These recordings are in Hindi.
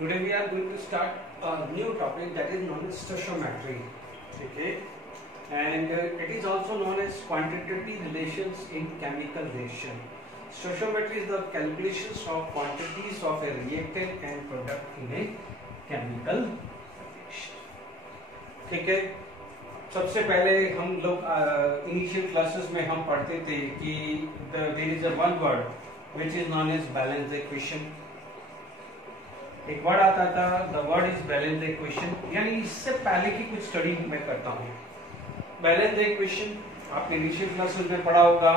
Today we are going to start a new topic that is known as stoichiometry. Okay, and it is also known as quantitative relations in chemical reaction. Stoichiometry is the calculations of quantities of a reactant and product in a chemical reaction. ठीक है, सबसे पहले हम लोग इनिशियल क्लासेस में हम पढ़ते थे कि there is a one word which is known as balance equation. एक वर्ड आता था, the word is balance equation. यानी इससे पहले की कुछ स्टडी मैं करता हूँ. बैलेंस इक्वेशन आपने इनिशियल क्लासेस में पढ़ा होगा.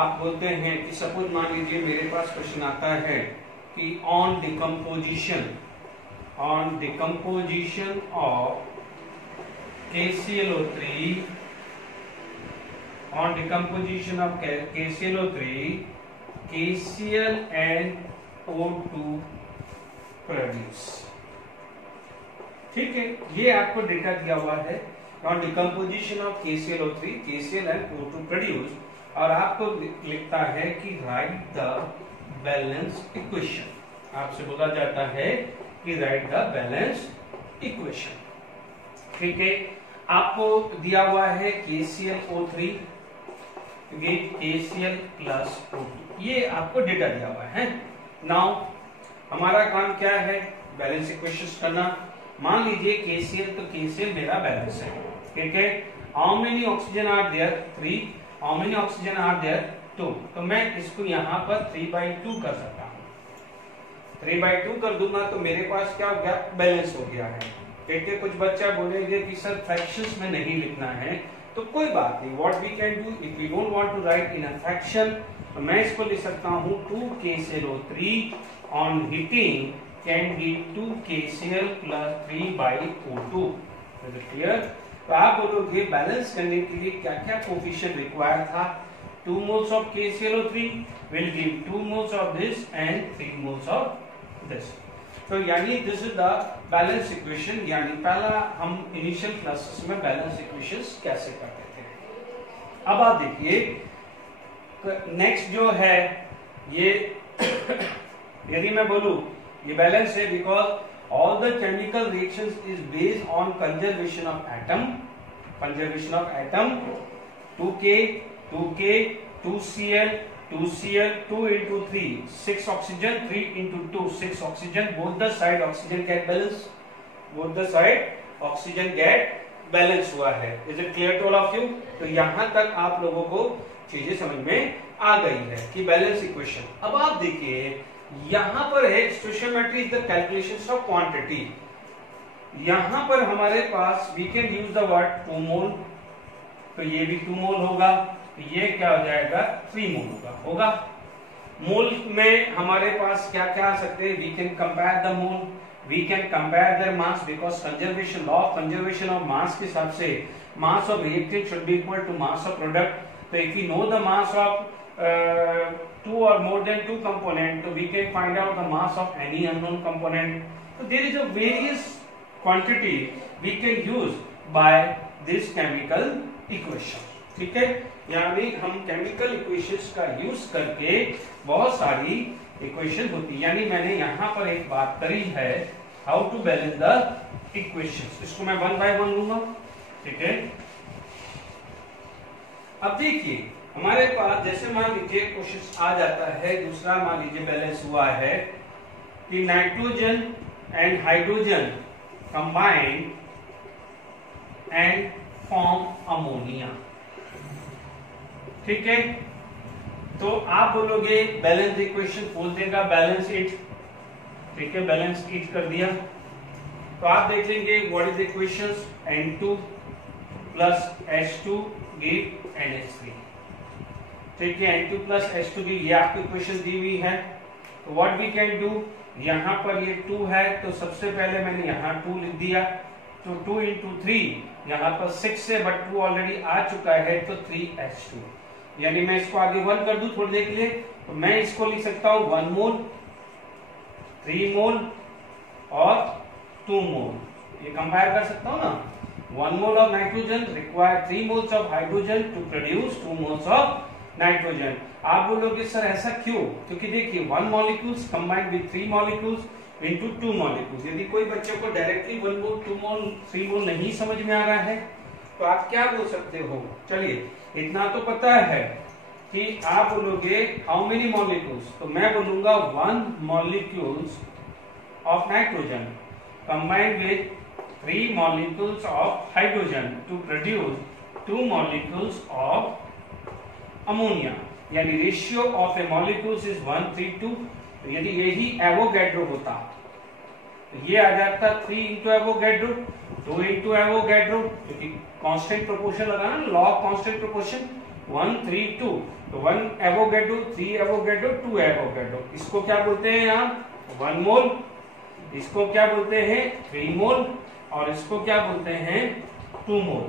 आप बोलते हैं कि सपोज मान लीजिए मेरे पास क्वेश्चन आता है कि on decomposition of KClO3 on decomposition of KClO3 KCl and O2 produce. ठीक है, ये आपको डेटा दिया हुआ है on decomposition of KClO3 KCl and O2 produce, और आपको लिखता है कि राइट द बैलेंस इक्वेशन. आपसे बोला जाता है कि राइट द बैलेंस इक्वेशन. ठीक है, आपको दिया हुआ है KClO3 KCl प्लस O2, ये आपको डेटा दिया हुआ है. नाउ हमारा काम क्या है? बैलेंस इक्वेशंस करना. मान लीजिए KCl, तो KCl मेरा बैलेंस है. ठीक है, how many oxygen are there? 3. How many oxygen are there? 2. तो मैं इसको यहाँ पर 3/2 कर सकता हूँ. 3/2 कर दूंगा तो मेरे पास क्या हो गया? बैलेंस हो गया है. ठीक है, कुछ बच्चा बोलेंगे कि सर फ्रैक्शंस में नहीं लिखना है, तो कोई बात नहीं. What we can do, if we don't want to write in a fraction, तो मैं इसको लिख सकता हूँ 2 KClO3 on heating can give 2 KCl plus 3/O2. Is it clear? तो आप बोलोगे बैलेंस करने के लिए क्या क्या कोफिशिएंट रिक्वायर्ड था? 2 moles of KClO3 will give 2 moles of this and 3 moles of this. तो यानी this is the balance equation. यानी पहला हम इनिशियल क्लासेस में बैलेंस इक्वेशंस कैसे करते थे. अब आप देखिए नेक्स्ट जो है ये यदि मैं बोलूं ये बैलेंस है because all the chemical reactions is based on conservation of atom. 2K 2Cl 2 into 3 6 oxygen, 3 into 2 6 oxygen. Both the side oxygen get balance. balance हुआ है. Is it clear to all of you? तो यहां तक आप लोगों को चीजें समझ में आ गई है कि बैलेंस इक्वेशन. अब आप देखिए यहां पर है stoichiometry is the calculations of quantity. यहां पर हमारे पास we can use the word 2 mole, तो ये भी 2 मोल होगा. ये क्या हो जाएगा? 3 मोल होगा. मोल में हमारे पास क्या क्या आ सकते हैं? We can compare the mole, we can compare their mass, because conservation law of conservation of mass के हिसाब से mass of reactant should be equal to mass of product. तो if we know the mass of 2 or more than 2 component, so we can find out the mass of any unknown component. So there is a various quantity we can use by this chemical equation. ठीक है, यानी हम केमिकल इक्वेशंस का यूज करके बहुत सारी इक्वेशन होती है. यानी मैंने यहाँ पर एक बात करी है how to balance the equations. इसको मैं 1 by 1 लूंगा. ठीक है, अब देखिए हमारे पास जैसे मान लीजिए क्वेश्चन आ जाता है. दूसरा मान लीजिए बैलेंस हुआ है कि nitrogen and hydrogen combine and form ammonia. ठीक है, तो आप बोलोगे बैलेंस इक्वेशन बोल देगा बैलेंस इट. ठीक है, बैलेंस इट कर दिया तो आप देख लेंगे what is equations. N2 plus H2 give NH3. ठीक है, N2 प्लस H2 गिव, ये आपकी इक्वेशन दी हुई है. तो व्हाट वी कैन डू, यहां पर ये 2 है तो सबसे पहले मैंने यहां 2 लिख दिया. तो 2 into 3 यहां पर 6 है बट 2 ऑलरेडी आ चुका है तो 3H2. यानी मैं इसको आगे 1 कर दूं थोड़ी देर के लिए, तो मैं इसको लिख सकता हूं 1 मोल 3 मोल और 2 मोल. ये कंपेयर कर सकता हूं ना. 1 mole of nitrogen require 3 moles of hydrogen to produce 2 moles of nitrogen. आप बोलोगे सर ऐसा क्यों? क्योंकि देखिए 1 molecules combined with 3 molecules into 2 molecules। यदि कोई बच्चे को डायरेक्टली 1 मोल 2 मोल 3 मोल नहीं समझ में आ रहा है तो आप क्या बोल सकते हो? चलिए इतना तो पता है कि आप बोलोगे हाउ मेनी मॉलिक्यूल्स, तो मैं बोलूंगा 1 molecules of nitrogen combined with 3 molecules of hydrogen to produce 2 molecules of ammonia, यानी ratio of A molecules is 1:3:2। तो यदि यही एवोगैड्रो होता तो ये आ जाता 3 इंटू एवोगैड्रो, 2 इंटू एवोगैड्रो, क्योंकि कांस्टेंट प्रोपोर्शन लगाना, लॉ ऑफ कांस्टेंट प्रोपोर्शन 1:3:2। तो 1 एवोगैड्रो, 3 एवोगैड्रो, 2 एवोगैड्रो। इसको क्या बोलते हैं आप? 1 मोल। इसको क्या बोलते हैं? 3 मोल। और इसको क्या बोलते हैं? 2 मोल।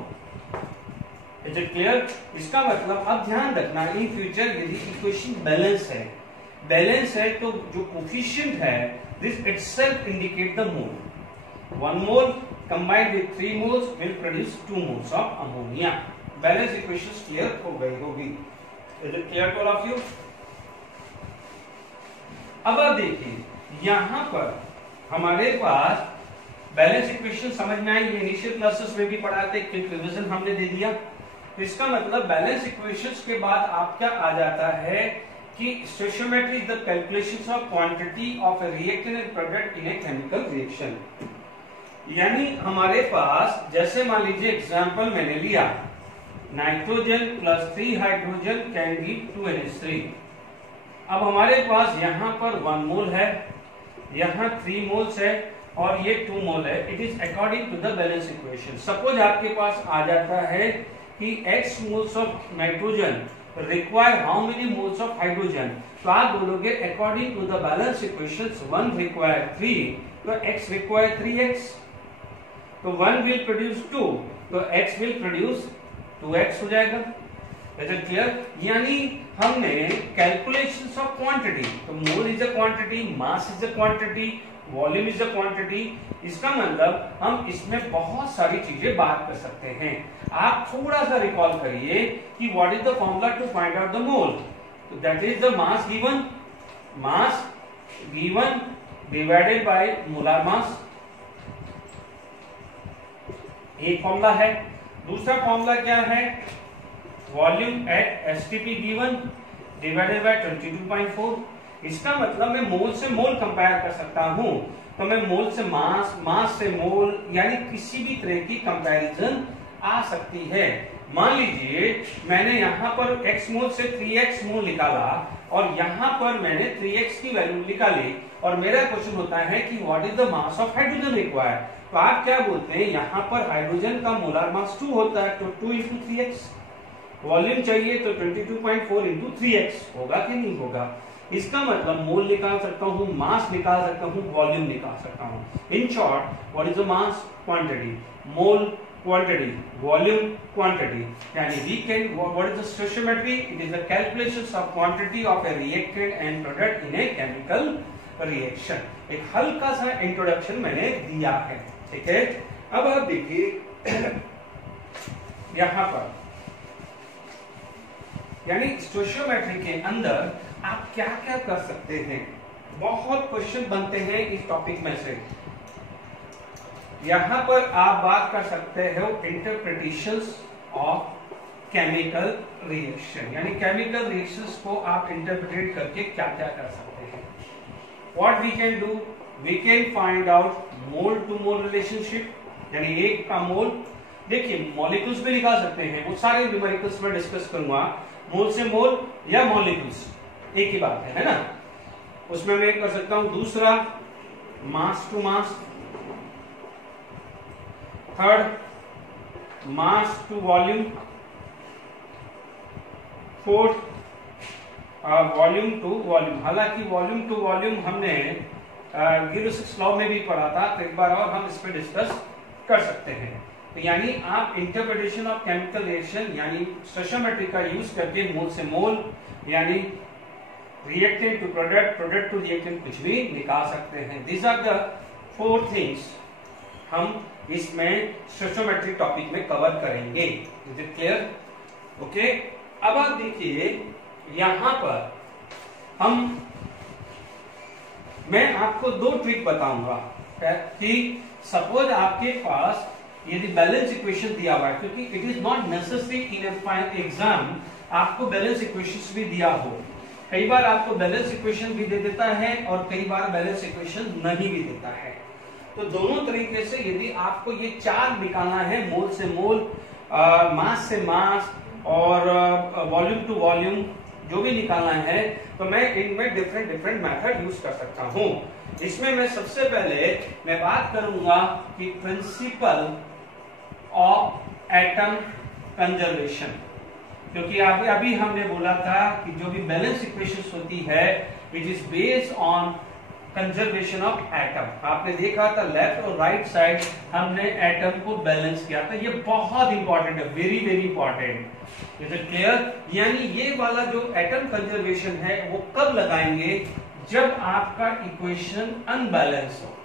Is it clear? इसका मतलब अब ध्यान रखना, इन फ्यूचर यदि इक्वेशन बैलेंस है तो जो कोफिशिएंट है this itself indicate the mole. 1 mole combined with 3 moles will produce 2 moles of ammonia. Balance equation clear हो गई होगी। Is it clear to all of you? अब आप देखिए यहां पर हमारे पास बैलेंस इक्वेशन समझ में आई, इनिशियल क्लासेस में भी पढ़ाते, क्विक रिवीजन हमने दे दिया। तो इसका मतलब बैलेंस इक्वेशंस के बाद आप क्या आ जाता है कि stoichiometry is the calculations of quantity of a reactant and product in a chemical reaction. यानी हमारे पास जैसे मान लीजिए एग्जांपल मैंने लिया, nitrogen plus 3 hydrogen can give 2 NH3। अब हमारे पास यहां पर 1 मोल है, यहां 3 मोल्स है और ये 2 मोल है। It is according to the balance equation. Suppose आपके पास आ जाता है कि x moles of nitrogen require how many moles of hydrogen, तो आप बोलोगे according to the balance equations 1 require 3, तो x रिक्वायर 3x, तो 1 विल प्रोड्यूस 2, तो x विल प्रोड्यूस 2x हो जाएगा। Is it clear? यानी हमने कैलकुलेशंस ऑफ क्वांटिटी, तो mole is a quantity, mass is a quantity, volume is a quantity. इसका मतलब हम इसमें बहुत सारी चीजें बात कर सकते हैं। आप थोड़ा सा रिकॉल करिए कि what is the formula to find out the mole, तो that is the mass given divided by molar mass. एक फॉर्मूला है। दूसरा फॉर्मूला क्या है? Volume at STP given divided by 22.4। इसका मतलब मैं मोल से मोल कंपेयर कर सकता हूं, तो मैं मोल से मास, मास से मोल, यानी किसी भी तरह की कंपैरिजन आ सकती है। मान लीजिए मैंने यहां पर x मोल से 3x मोल निकाला और यहां पर मैंने 3x की वैल्यू निकाली और मेरा क्वेश्चन होता है कि what is the mass of hydrogen required, तो आप क्या बोलते हैं? यहां पर हाइड्रोजन का मोलर मास 2 होता है, तो 2 × 3x। वॉल्यूम चाहिए तो 22.4 × 3x होगा कि नहीं होगा? इसका मतलब मोल निकाल सकता हूं, मास निकाल सकता हूं, वॉल्यूम निकाल सकता हूं। In short what is the mass? Quantity, mole quantity, volume quantity. यानी we can, what is the stoichiometry? It is the calculations of quantity of a reactant and product in a chemical reaction. एक हल्का सा इंट्रोडक्शन मैंने दिया है, ठीक है। अब आप देखिए यहां पर, यानी स्टोइचियोमेट्री के अंदर आप क्या क्या कर सकते हैं, बहुत क्वेश्चन बनते हैं इस टॉपिक में से। यहां पर आप बात कर सकते हो इंटरप्रिटेशंस ऑफ केमिकल रिएक्शन, यानी केमिकल रिएक्शंस को आप इंटरप्रेट करके क्या क्या कर सकते हैं। What we can do? We can find out mole to mole relationship, यानी एक का मोल। देखिए मॉलिक्यूल्स भी निकाल सकते हैं, वो सारे न्यूमेरिकल्स में डिस्कस करूंगा। मोल से मोल या मॉलिक्यूल्स एक ही बात है ना। उसमें मैं कर सकता हूं दूसरा mass to mass, third mass to volume, fourth volume to volume. हालांकि वॉल्यूम टू वॉल्यूम हमने गिब्स लॉ में भी पढ़ा था, तो एक बार और हम इस पे डिस्कस कर सकते हैं। तो यानी आप इंटरप्रिटेशन ऑफ केमिकल रिएक्शन यानी स्टोइचियोमेट्री का यूज करके मोल से मोल यानी reactant to product, product to reactant कुछ भी निकाल सकते हैं। दिस आर द 4 थिंग्स हम इसमें स्टोइचियोमेट्री टॉपिक में कवर करेंगे। Is it clear? ओके। अब आप देखिए यहां पर हम मैं आपको दो ट्रिक बताऊंगा कि सपोज आपके पास यदि बैलेंस इक्वेशन दिया हुआ है, क्योंकि it is not necessary in exam आपको बैलेंस इक्वेशन भी दिया हो। कई बार आपको बैलेंस इक्वेशन भी दे देता है और कई बार बैलेंस इक्वेशन नहीं भी देता है। तो दोनों तरीके से यदि आपको ये चार निकालना है, मोल से मोल, मास से मास और वॉल्यूम टू वॉल्यूम जो भी निकालना है, तो मैं इनमें डिफरेंट मेथड यूज कर सकता हूं। इसमें मैं सबसे पहले मैं बात करूंगा कि प्रिंसिपल ऑफ एटम कंजर्वेशन, क्योंकि अभी हमने बोला था कि जो भी बैलेंस इक्वेशन होती है it is based on conservation of atom. आपने देखा था लेफ्ट और राइट साइड हमने एटम को बैलेंस किया था। ये बहुत इंपॉर्टेंट है, very very important. Is it clear? यानी ये वाला जो एटम कंजर्वेशन है वो कब लगाएंगे? जब आपका इक्वेशन अनबैलेंस हो,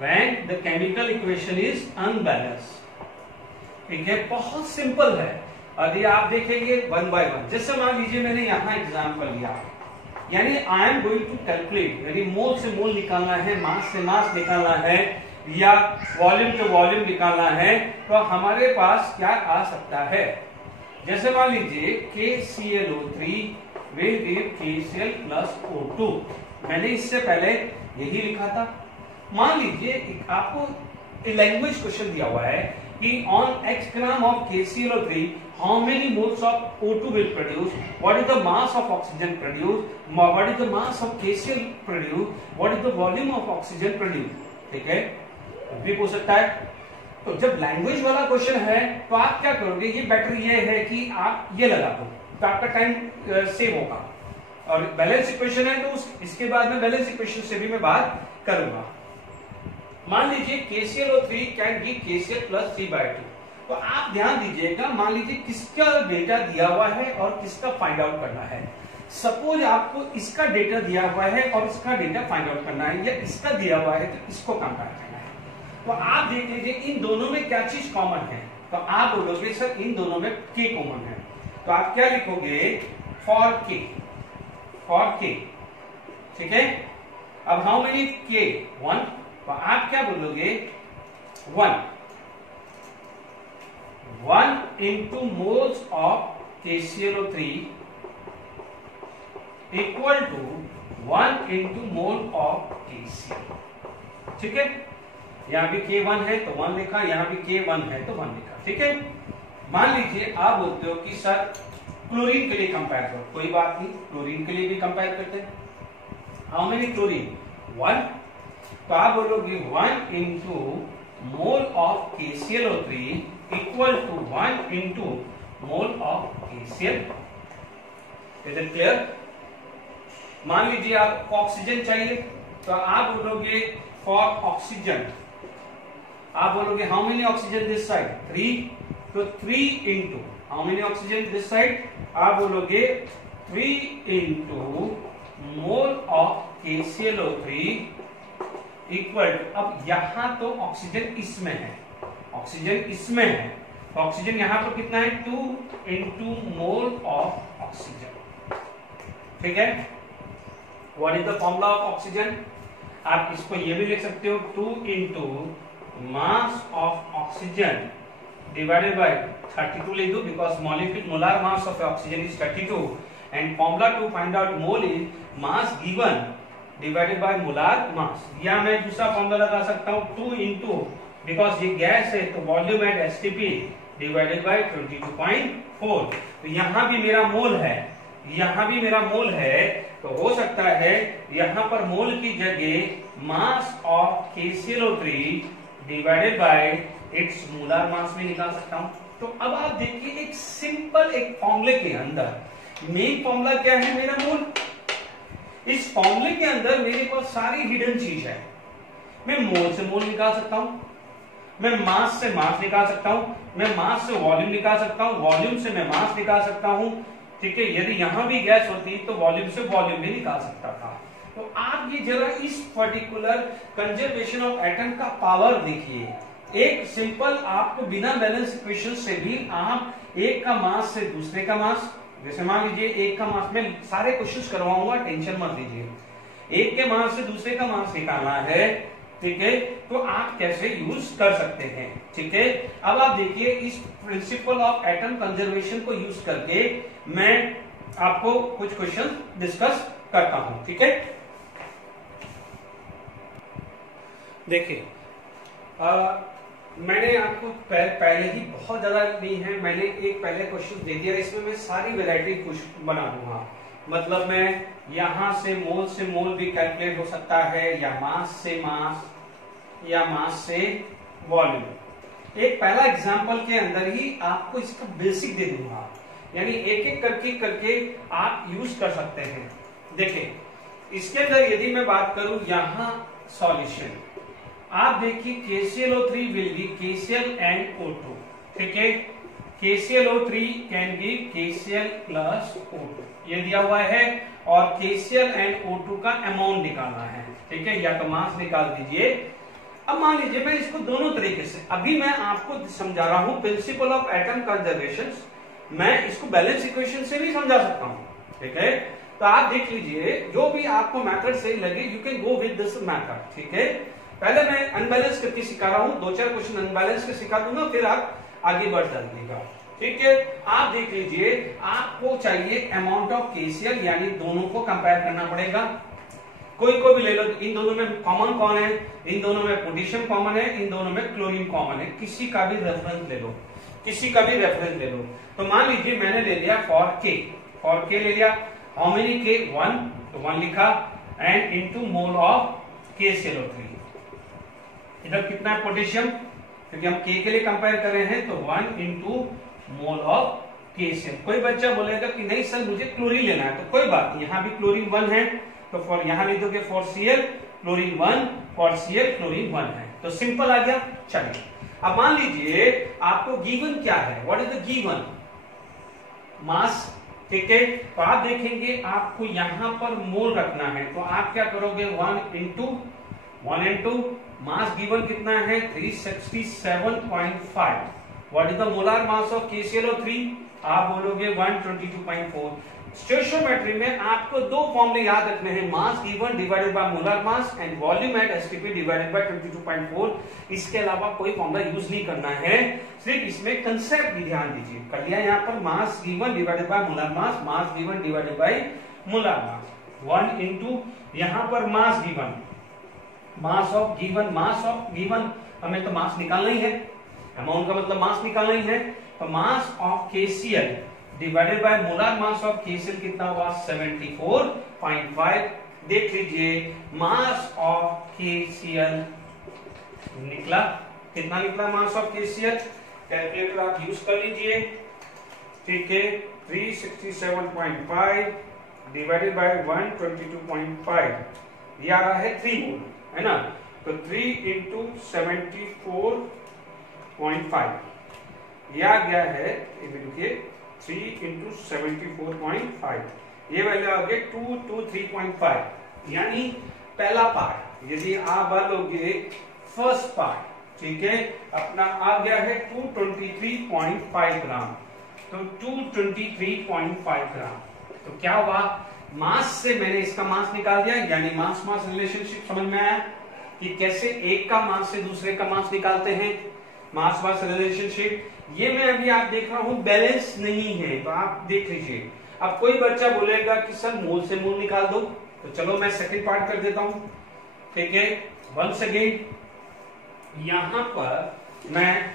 when the chemical equation is unbalanced। ठीक है, बहुत सिंपल है। यदि आप देखेंगे वन बाय वन, जैसे मान लीजिए मैंने यहां एग्जांपल लिया, यानी I am going to calculate, यानी मोल से मोल निकालना है, मास से मास निकालना है या वॉल्यूम से वॉल्यूम निकालना है, तो हमारे पास क्या आ सकता है? जैसे मान लीजिए KClO3 will give KCl plus O2। मैंने इससे पहले यही लिखा था। मान लीजिए आपको लैंग्वेज क्वेश्चन दिया हुआ है कि on x gram of KClO3 how many moles of O2 will produce, what is the mass of oxygen produced, what is the mass of KCl produced, what is the volume of oxygen produced। ठीक है, भी पूछ सकता है। तो जब लैंग्वेज वाला क्वेश्चन है तो आप क्या करोगे? ये बेटर ये है कि आप ये लगा दो तो आपका टाइम सेव होगा। और बैलेंस इक्वेशन है तो इसके बाद में बैलेंस इक्वेशन से भी मैं बात करूंगा। मान लीजिए KClO3 can give KCl plus 3/2। तो आप ध्यान दीजिएगा, मान लीजिए किसका डेटा दिया हुआ है और किसका फाइंड आउट करना है। सपोज आपको इसका डेटा दिया हुआ है और इसका डेटा फाइंड आउट करना है, या इसका दिया हुआ है तो इसको कंपेयर करना है। तो आप देख लीजिए इन दोनों में क्या चीज कॉमन है, तो आप बोलोगे सर इन दोनों में K कॉमन है, तो आप क्या लिखोगे? For K। ठीक है, अब हाउ मेनी K? 1। तो आप क्या बोलोगे? 1 into moles of KClO3 equal to 1 into mole of KCl। ठीक है, यहां भी K1 है तो 1 लिखा, यहां भी K1 है तो 1 लिखा। ठीक है, मान लीजिए आप बोलते हो कि सर क्लोरीन के लिए कंपेयर करो, कोई बात नहीं, क्लोरीन के लिए भी कंपेयर करते हैं। How many chlorine? 1। तो आप बोलोगे 1 into mole of KClO3 equal to 1 into mole of KCl। Is it clear? मान लीजिए आपको ऑक्सीजन चाहिए तो आप बोलोगे फॉर ऑक्सीजन, आप बोलोगे how many oxygen this side? 3। तो 3 into how many oxygen this side? आप बोलोगे 3 into mole of KClO3 equal. अब यहां तो ऑक्सीजन इसमें है, ऑक्सीजन इसमें है, तो ऑक्सीजन यहां पर कितना है? 2 इंटू मोल ऑफ ऑक्सीजन। ठीक है, what is the formula of oxygen? आप इसको ये भी लिख सकते हो 2 into mass of oxygen divided by 32 लिख दो, because molar mass of oxygen is 32 and formula to find out mole is mass given divided by molar mass. या मैं दूसरा फॉर्मूला लगा सकता हूं 2 इंटू, बिकॉज ये गैस है तो volume at STP divided by 22.4। तो यहां भी मेरा मोल है, यहां भी मेरा मोल है, तो हो सकता है यहां पर मोल की जगह mass of KClO3 divided by it's molar mass में निकाल सकता हूं। तो अब आप देखिए एक सिंपल एक फॉर्मूले के अंदर मेन फॉर्मूला क्या है? मेरा मोल। इस फॉर्मूले के अंदर मेरे पास सारी हिडन चीज है। मैं मोल से मोल निकाल सकता हूं, मैं मास से मास निकाल सकता हूं, मैं मास से वॉल्यूम निकाल सकता हूं, वॉल्यूम से मैं मास निकाल सकता हूं। ठीक है, यदि यहां भी गैस होती तो वॉल्यूम से वॉल्यूम भी निकाल सकता था। तो आप ये जरा इस पर्टिकुलर कंजर्वेशन ऑफ एटम का पावर देखिए। एक सिंपल आपको बिना बैलेंस इक्वेशन से भी आप एक का मास से दूसरे का मास, जैसे मान लीजिए एक का मास, में सारे क्वेश्चंस करवाऊंगा, टेंशन मत लीजिए। एक के मास से दूसरे का मास निकालना है, ठीक है, तो आप कैसे यूज कर सकते हैं, ठीक है। अब आप देखिए इस प्रिंसिपल ऑफ एटम कंजर्वेशन को यूज करके मैं आपको कुछ क्वेश्चन डिस्कस करता हूं, ठीक है। देखिए मैंने आपको पहले ही बहुत ज्यादा दी है, मैंने एक पहले क्वेश्चन दे दिया, इसमें मैं सारी वैरायटी कुछ बना दूंगा, मतलब मैं यहां से मोल भी कैलकुलेट हो सकता है, या मास से मास, या मास से वॉल्यूम। एक पहला एग्जांपल के अंदर ही आपको इसका बेसिक दे दूंगा, यानी एक एक करके आप यूज कर सकते हैं। देखिए इसके अंदर यदि मैं बात करूं यहां सॉल्यूशन, आप देखिए KClO3 will be KCl and O2, ठीक है। KClO3 can be KCl plus O2, ये दिया हुआ है, और KCl एंड O2 का अमाउंट निकालना है, ठीक है, या तो मास निकाल दीजिए। अब मान लीजिए मैं इसको दोनों तरीके से, अभी मैं आपको समझा रहा हूं प्रिंसिपल ऑफ एटम कंजर्वेशन, मैं इसको बैलेंस इक्वेशन से भी समझा सकता हूं, ठीक है। तो आप देख लीजिए जो भी आपको मेथड सही लगे, you can go with this method, ठीक है। पहले मैं अनबैलेंस करके सिखा रहा हूं, 2-4 क्वेश्चन अनबैलेंस के सिखा दूंगा, फिर आप आगे बढ़ जाइएगा, ठीक है। आप देख लीजिए आपको चाहिए अमाउंट ऑफ KCl, यानी दोनों को कंपेयर करना पड़ेगा, कोई को भी ले लो, इन दोनों में कॉमन कौन है, इन दोनों में पोटेशियम कॉमन है, इन दोनों में क्लोरीन कॉमन है, किसी का भी रेफरेंस ले लो, किसी का भी रेफरेंस ले लो। तो मान लीजिए मैंने ले लिया फॉर के ले लिया, हाउ मेनी के, 1, तो 1 लिखा, and into mole of KClO3, इधर कितना है पोटेशियम, क्योंकि हम के लिए कंपेयर कर रहे हैं, तो 1 इंटू मोल ऑफ KCl। कोई बच्चा बोलेगा कि नहीं सर मुझे क्लोरीन लेना है, तो कोई बात नहीं, यहाँ भी क्लोरीन 1 है, तो फॉर यहां लिख दोगे for Cl chlorine 1, for Cl chlorine 1 है, तो सिंपल आ गया। चलिए अब मान लीजिए आपको गिवन क्या है, what is the given mass, ठीक है। तो आप देखेंगे आपको यहां पर मोल रखना है, तो आप क्या करोगे, 1 इंटू मास गिवन कितना है, 367.5। What is the molar mass of KClO3, आप बोलोगे 122.4। स्टोइचियोमेट्री में आपको दो फॉर्मूले याद रखने हैं, मास given divided by molar mass and volume at STP divided by 22.4। इसके अलावा कोई फॉर्मूला यूज नहीं करना है, सिर्फ इसमें कंसेप्ट भी ध्यान दीजिए। कर लिया यहाँ पर मास given divided by molar mass, mass given divided by molar mass, 1 into यहाँ पर मास गिवन, मास ऑफ गिवन, हमें तो मास निकालना ही है, अमाउंट का मतलब मास निकालना ही है, तो mass of KCl divided by molar mass of KCl कितना हुआ, 74.5। देख लीजिए मास ऑफ KCl निकला, कितना निकला मास ऑफ KCl, कैलकुलेटर आप यूज कर लीजिए, ठीक है, 367.5 डिवाइडेड बाय 122.5, ये आ रहा है 3 मोल, है ना, तो 3 इंटू 74.5, ये आ गया है, देखिए 3 इंटू 74.5, ये वैल्यू आ गई 223.5, यानी पहला पार्ट यदि आप बोलोगे फर्स्ट पार्ट, ठीक है, अपना आ गया है 223.5 ग्राम, तो 223.5 ग्राम, तो क्या हुआ, मास से मैंने इसका मास निकाल दिया, यानी मास मास रिलेशनशिप समझ में आया कि कैसे एक का मास से दूसरे का मास निकालते हैं, मास मास रिलेशनशिप। ये मैं अभी आप देख रहा हूं बैलेंस नहीं है, तो आप देख लीजिए। अब कोई बच्चा बोलेगा कि सर मोल से मोल निकाल दो, तो चलो मैं सेकंड पार्ट कर देता हूं, ठीक है। वंस अगेन यहां पर मैं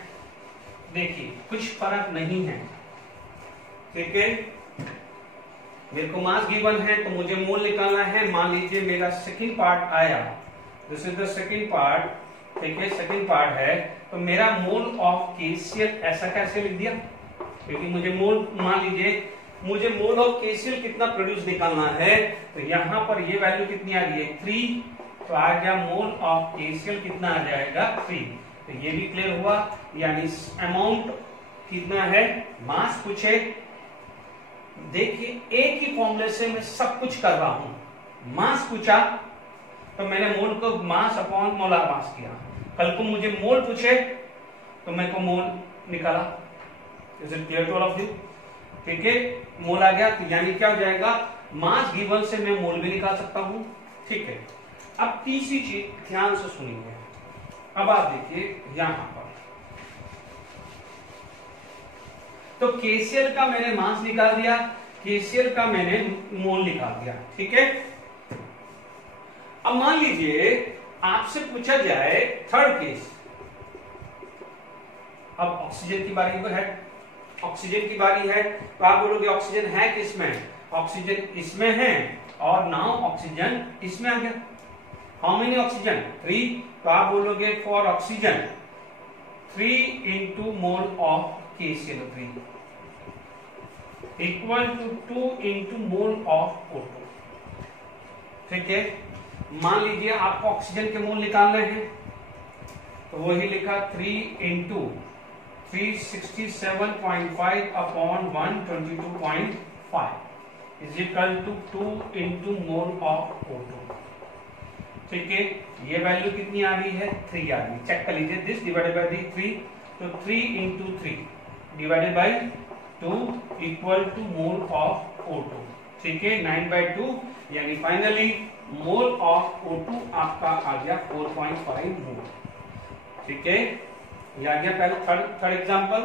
देखिए कुछ फर्क नहीं है, ठीक है, मेरे को मास गिवन है तो मुझे मोल निकालना है। मान लीजिए मेरा सेकंड पार्ट आया, this is the second part, ठीक है, सेकंड पार्ट है, तो मेरा मोल ऑफ KCl ऐसा कैसे लिख दिया, क्योंकि मुझे मोल, मान लीजिए मुझे मोल ऑफ KCl कितना प्रोड्यूस निकालना है, तो यहां पर ये वैल्यू कितनी आ गई है, 3, तो आ गया मोल ऑफ KCl कितना आ जाएगा, 3। तो ये भी क्लियर हुआ, यानी अमाउंट कितना है, मास पूछे, देखिए एक ही फॉर्मूले से मैं सब कुछ कर रहा हूं। मास पूछा तो मैंने मोल को मास अपॉन मोलार मास किया, कल को मुझे मोल पूछे तो मैं को मोल निकाला। Is it clear to all of you, ठीक है, मोल आ गया, तो यानी क्या हो जाएगा, मास गिवन से मैं मोल भी निकाल सकता हूं, ठीक है। अब तीसरी चीज ध्यान से सुनिए। अब आप देखिए यहां पर तो KCl का मैंने मास निकाल दिया, KCl का मैंने मोल निकाल दिया, ठीक है। अब मान लीजिए आपसे पूछा जाए थर्ड केस। अब ऑक्सीजन की बारी है, ऑक्सीजन की बारी है, तो आप बोलोगे ऑक्सीजन है किसमें? ऑक्सीजन इसमें है और नाउ ऑक्सीजन इसमें आ गया। How many oxygen? 3। तो आप बोलोगे for oxygen 3 into mole of KCl3 equal to 2 into mole of O2, ठीक है। मान लीजिए आपको ऑक्सीजन के मोल निकालने हैं, तो वही लिखा 3 into 367.5 upon 122.5 is equal to 2 into mole of O2, ठीक है। ये वैल्यू कितनी आ रही है? 3 आ रही है। चेक कर लीजिए, दिस डिवाइडेड बाय 3, तो 3 into 3 divided by 2 equal to mole of O2, ठीक है। 9/2 यानी फाइनली मोल ऑफ O2 आपका आ गया 4.5 मोल, ठीक है। ये आ गया पहले थर्ड एग्जांपल।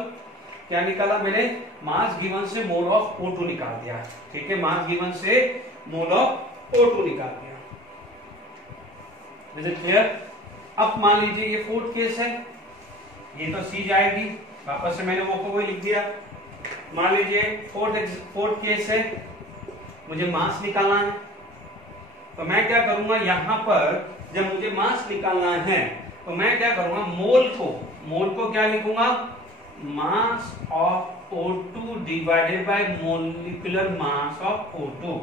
क्या निकाला मैंने? मास गिवन से मोल ऑफ O2 निकाल दिया, ठीक है। मास गिवन से मोल ऑफ O2 निकाल दिया। Is it clear? अब मान लीजिए ये फोर्थ केस है, ये तो सी जाएगी, वापस से मैंने वो को वही लिख दिया। मान लीजिए फोर्थ केस है, मुझे मास निकालना है, तो मैं क्या करूंगा, यहां पर जब मुझे मास निकालना है तो मैं क्या करूंगा, मोल को क्या लिखूंगा? मास of O2 divided by molecular mass of O2,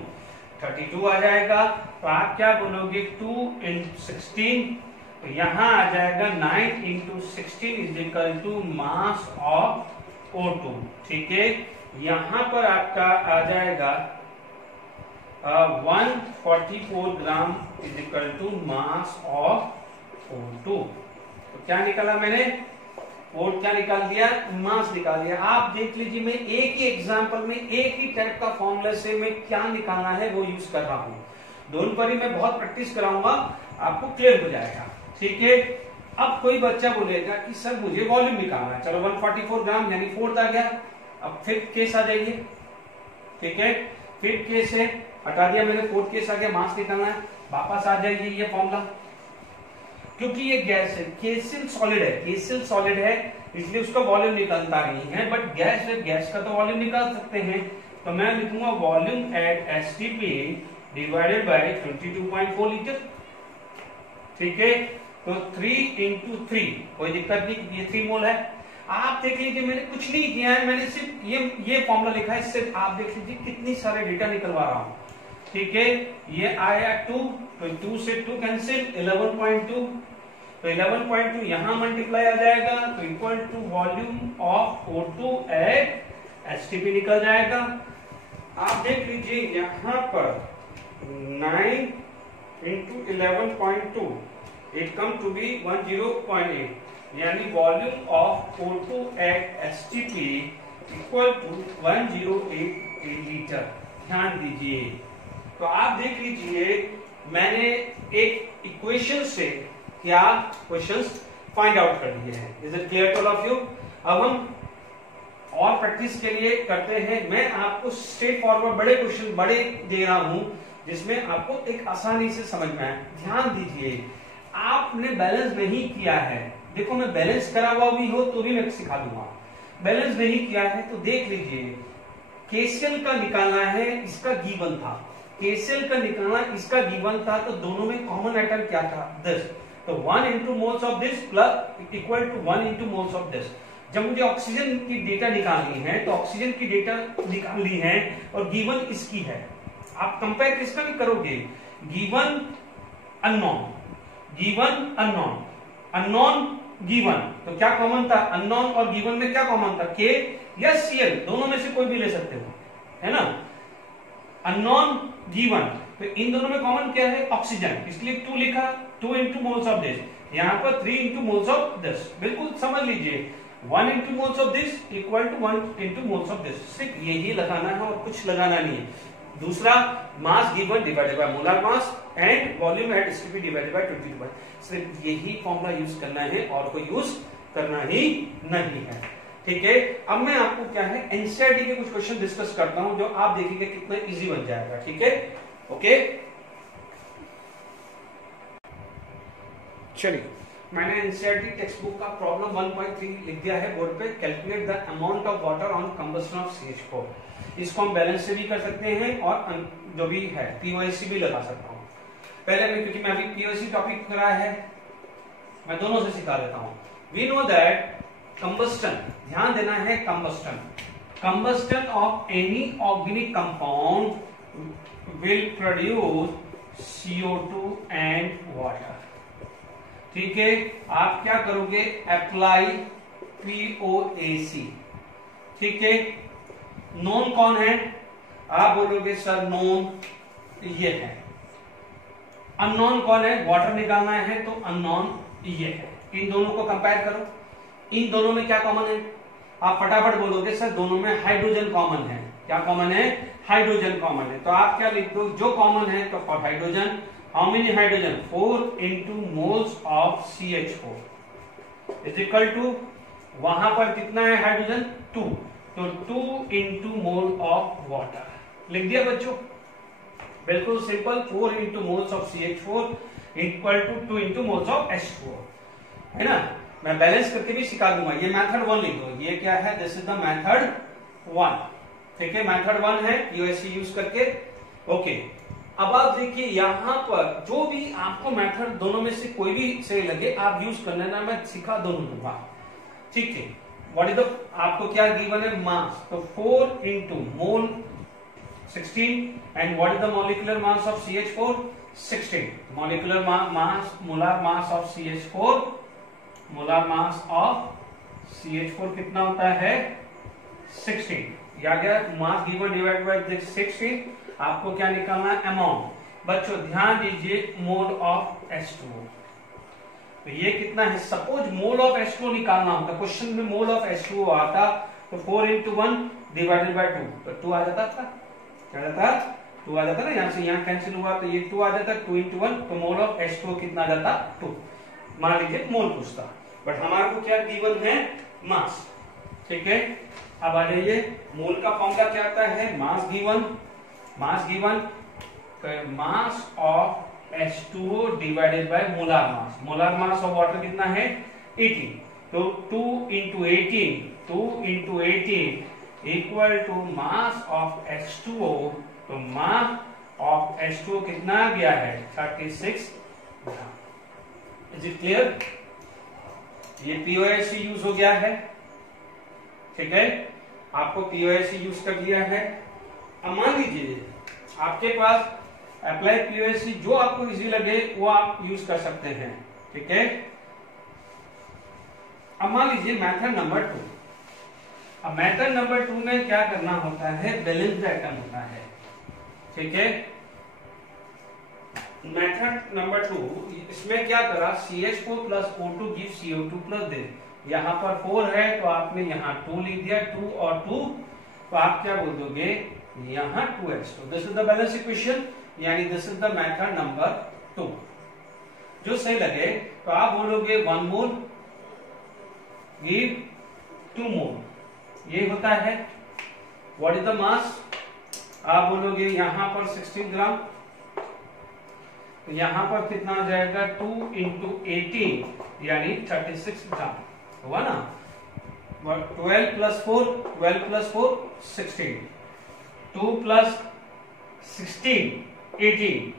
32 आ जाएगा। तो आप क्या बोलोगे? 2 into 16, तो यहां आ जाएगा 9 into 16 is equal to mass of O2, ठीक है। यहां पर आपका आ जाएगा 144 gram is equal to mass of O2। तो क्या निकाला मैंने? और क्या निकाल दिया? मास निकाल दिया। आप देख लीजिए, मैं एक ही एग्जांपल में एक ही टाइप का फॉर्मूला से मैं क्या निकालना है वो यूज कर रहा हूं। दोनों पर ही मैं बहुत प्रैक्टिस कराऊंगा, आपको क्लियर हो जाएगा, ठीक है। अब कोई बच्चा बोलेगा कि सर मुझे वॉल्यूम निकालना है, चलो 144 ग्राम यानी फोर्थ आ गया। अब फिफ्थ केस आ जाइए, ठीक है। फिफ्थ केस है, हटा दिया मैंने, फोर्थ केस आ गया, मास निकालना है, वापस आ जाइए ये फॉर्मूला। क्योंकि ये गैस है, KCl सॉलिड है, KCl सॉलिड है इसलिए उसका वॉल्यूम निकलता नहीं है, बट गैस है, गैस का तो वॉल्यूम निकाल सकते हैं। तो मैं लिखूंगा volume at STP divided by 22.4 litre, ठीक है। तो 3 into 3 कोई दिक्कत नहीं, ये 3 मोल है। आप देख लीजिए, मैंने कुछ नहीं किया है, मैंने सिर्फ ये फॉर्मूला लिखा है, इससे आप देख लीजिए कितनी सारे डेटा निकलवा रहा हूं, ठीक है। ये आया 2, तो 2 से 2 कैंसिल, 11.2, तो 11.2 यहां मल्टीप्लाई आ जाएगा, तो equal to volume of O2 at STP निकल जाएगा। आप देख लीजिए यहां पर 9 into 11.2 it come to be 10.8, यानी volume of O2 at STP equal to 108 litre. ध्यान दीजिए, तो आप देख लीजिए मैंने एक इक्वेशन से क्या क्वेश्चंस फाइंड आउट कर दिए हैं। Is it clear to all of you? अब हम और प्रैक्टिस के लिए करते हैं। मैं आपको स्ट्रेट फॉरवर्ड बड़े क्वेश्चन बड़े दे रहा हूं जिसमें आपको एक आसानी से समझ में आए। ध्यान दीजिए, आपने बैलेंस नहीं किया है, देखो मैं बैलेंस करा हुआ भी हो तो भी मैं सिखा दूंगा। बैलेंस नहीं किया है तो देख लीजिए, KCl का निकालना है, इसका गिवन था, KCl का निकालना इसका गिवन था, तो दोनों में कॉमन आइटम क्या था? 10, तो 1 into moles of this plus equal to 1 into moles of this. जब मुझे ऑक्सीजन की डेटा निकालनी है तो ऑक्सीजन की डेटा निकालनी है और गिवन इसकी है। आप कंपेयर किसका भी करोगे? Given unknown, given unknown, unknown given, तो क्या कॉमन था? अननोन और गिवन में क्या कॉमन था? K या Cl, दोनों में से कोई भी ले सकते हो, है ना। अननोन गिवन, तो इन दोनों में कॉमन क्या है? ऑक्सीजन, इसलिए 2 लिखा, 2 into मोल्स ऑफ दिस, यहां पर 3 into मोल्स ऑफ दिस। बिल्कुल समझ लीजिए, 1 into moles of this equal to 1 into moles of this. सिर्फ यही लगाना है और कुछ लगाना नहीं है। दूसरा मास given divided by molar mass and volume at STP divided bye 22। सिर्फ यही फॉर्मूला यूज करना है और कोई यूज करना ही नहीं है। ठीक है, अब मैं आपको क्या है एनसीईआरटी के कुछ क्वेश्चन डिस्कस करता हूं जो आप देखेंगे कितना इजी बन जाएगा। ठीक है, ओके। चलिए, मैंने एनसीईआरटी टेक्स्ट बुक का प्रॉब्लम 1.3 लिख दिया है बोर्ड पे। Calculate the amount of water on combustion of CH4। इसको हम बैलेंस से भी कर सकते हैं और जो भी है पीओएसी भी लगा सकता हूं। पहले मैं, क्योंकि मैं अभी पीओएसी टॉपिक करा है, मैं दोनों से सिखा देता हूं। वी नो दैट कंबस्टन, ध्यान देना है, combustion of any organic compound will produce CO2 and water. ठीक है, आप क्या करोगे, अप्लाई POAC। ठीक है, नोन कौन है, आप बोलोगे सर नोन ये है। अननोन कौन है, वाटर निकालना है तो अननोन ये है। इन दोनों को कंपेयर करो, इन दोनों में क्या कॉमन है, आप फटाफट बोलोगे सर दोनों में हाइड्रोजन कॉमन है। क्या कॉमन है, हाइड्रोजन कॉमन है। तो आप क्या लिख दो, जो कॉमन है तो for hydrogen, how many hydrogen, 4 into moles of CH4 is equal to, वहां पर कितना है हाइड्रोजन, 2, तो 2 into मोल ऑफ वाटर। लिख दिया बच्चों, बिल्कुल simple. 4 into moles of CH4 equal to 2 into moles of H2O, है ना। मैं बैलेंस करके भी सिखा दूंगा। ये मेथड 1 लिख दो, ये क्या है, दिस इज द मेथड 1। ठीक है, मेथड 1 है यूएससी यूज करके। ओके, अब आप देखिए यहां पर जो भी आपको मेथड दोनों में से कोई भी सही लगे आप यूज कर लेना, मैं सिखा दोनों दूंगा। ठीक है, व्हाट इज द, आपको क्या गिवन है, मास, तो 4 into mole 16 and what is the molecular mass of CH4, 16। Molecular mass, molar mass of CH4, molar mass of CH4 कितना होता है, 16। या गया, मास गिवन डिवाइड बाय 16। आपको क्या निकालना है, अमाउंट। बच्चों ध्यान दीजिए, मोल ऑफ H2O, तो ये कितना है, सपोज मोल ऑफ H2O निकालना होता, क्वेश्चन में मोल ऑफ H2O आता तो 4 into 1 डिवाइडेड बाय 2, तो 2 आ जाता था, क्या जाता, 2 आ जाता ना, यहां से यहां कैंसिल हुआ तो ये 2 आ जाता, 2 into 1, तो मोल ऑफ H2O कितना आ जाता, 2। मान लीजिए मोल पूछता, बट हमारे को क्या गिवन है, मास। ठीक है, अब आ जाइए, मोल का फॉर्मूला क्या आता है, mass given, mass of H2O divided by molar mass. Molar mass of water कितना है, 18, तो 2 into 18 equal to mass of H2O, तो मास ऑफ H2O कितना आ गया है, 36 ग्राम। इज इट क्लियर, ये पीओएसी यूज हो गया है। ठीक है, आपको पीओएसी यूज कर लिया है। अब मान लीजिए आपके पास अप्लाई पीओएसी, जो आपको इजी लगे वो आप यूज कर सकते हैं। ठीक है, अब मान लीजिए मेथड नंबर 2। अब मेथड नंबर 2 में क्या करना होता है, बैलेंस आइटम होता है। ठीक है, मेथड नंबर 2, इसमें क्या करा, CH4 plus O2 give CO2 plus this। यहाँ पर 4 है तो आपने यहाँ 2 लिख दिया, 2 और 2, तो आप क्या बोल दोगे, यहाँ 2H2। This is the balance equation, यानी this is the method number 2। जो सही लगे तो आप बोलोगे 1 मोल गिव 2 मोल, ये होता है। व्हाट इज द मास, आप बोलोगे यहाँ पर 16 ग्राम, तो यहां पर कितना आ जाएगा, 2 into 18 यानी 36 ग्राम हुआ ना। 12 plus 4 16, 2 plus 16 18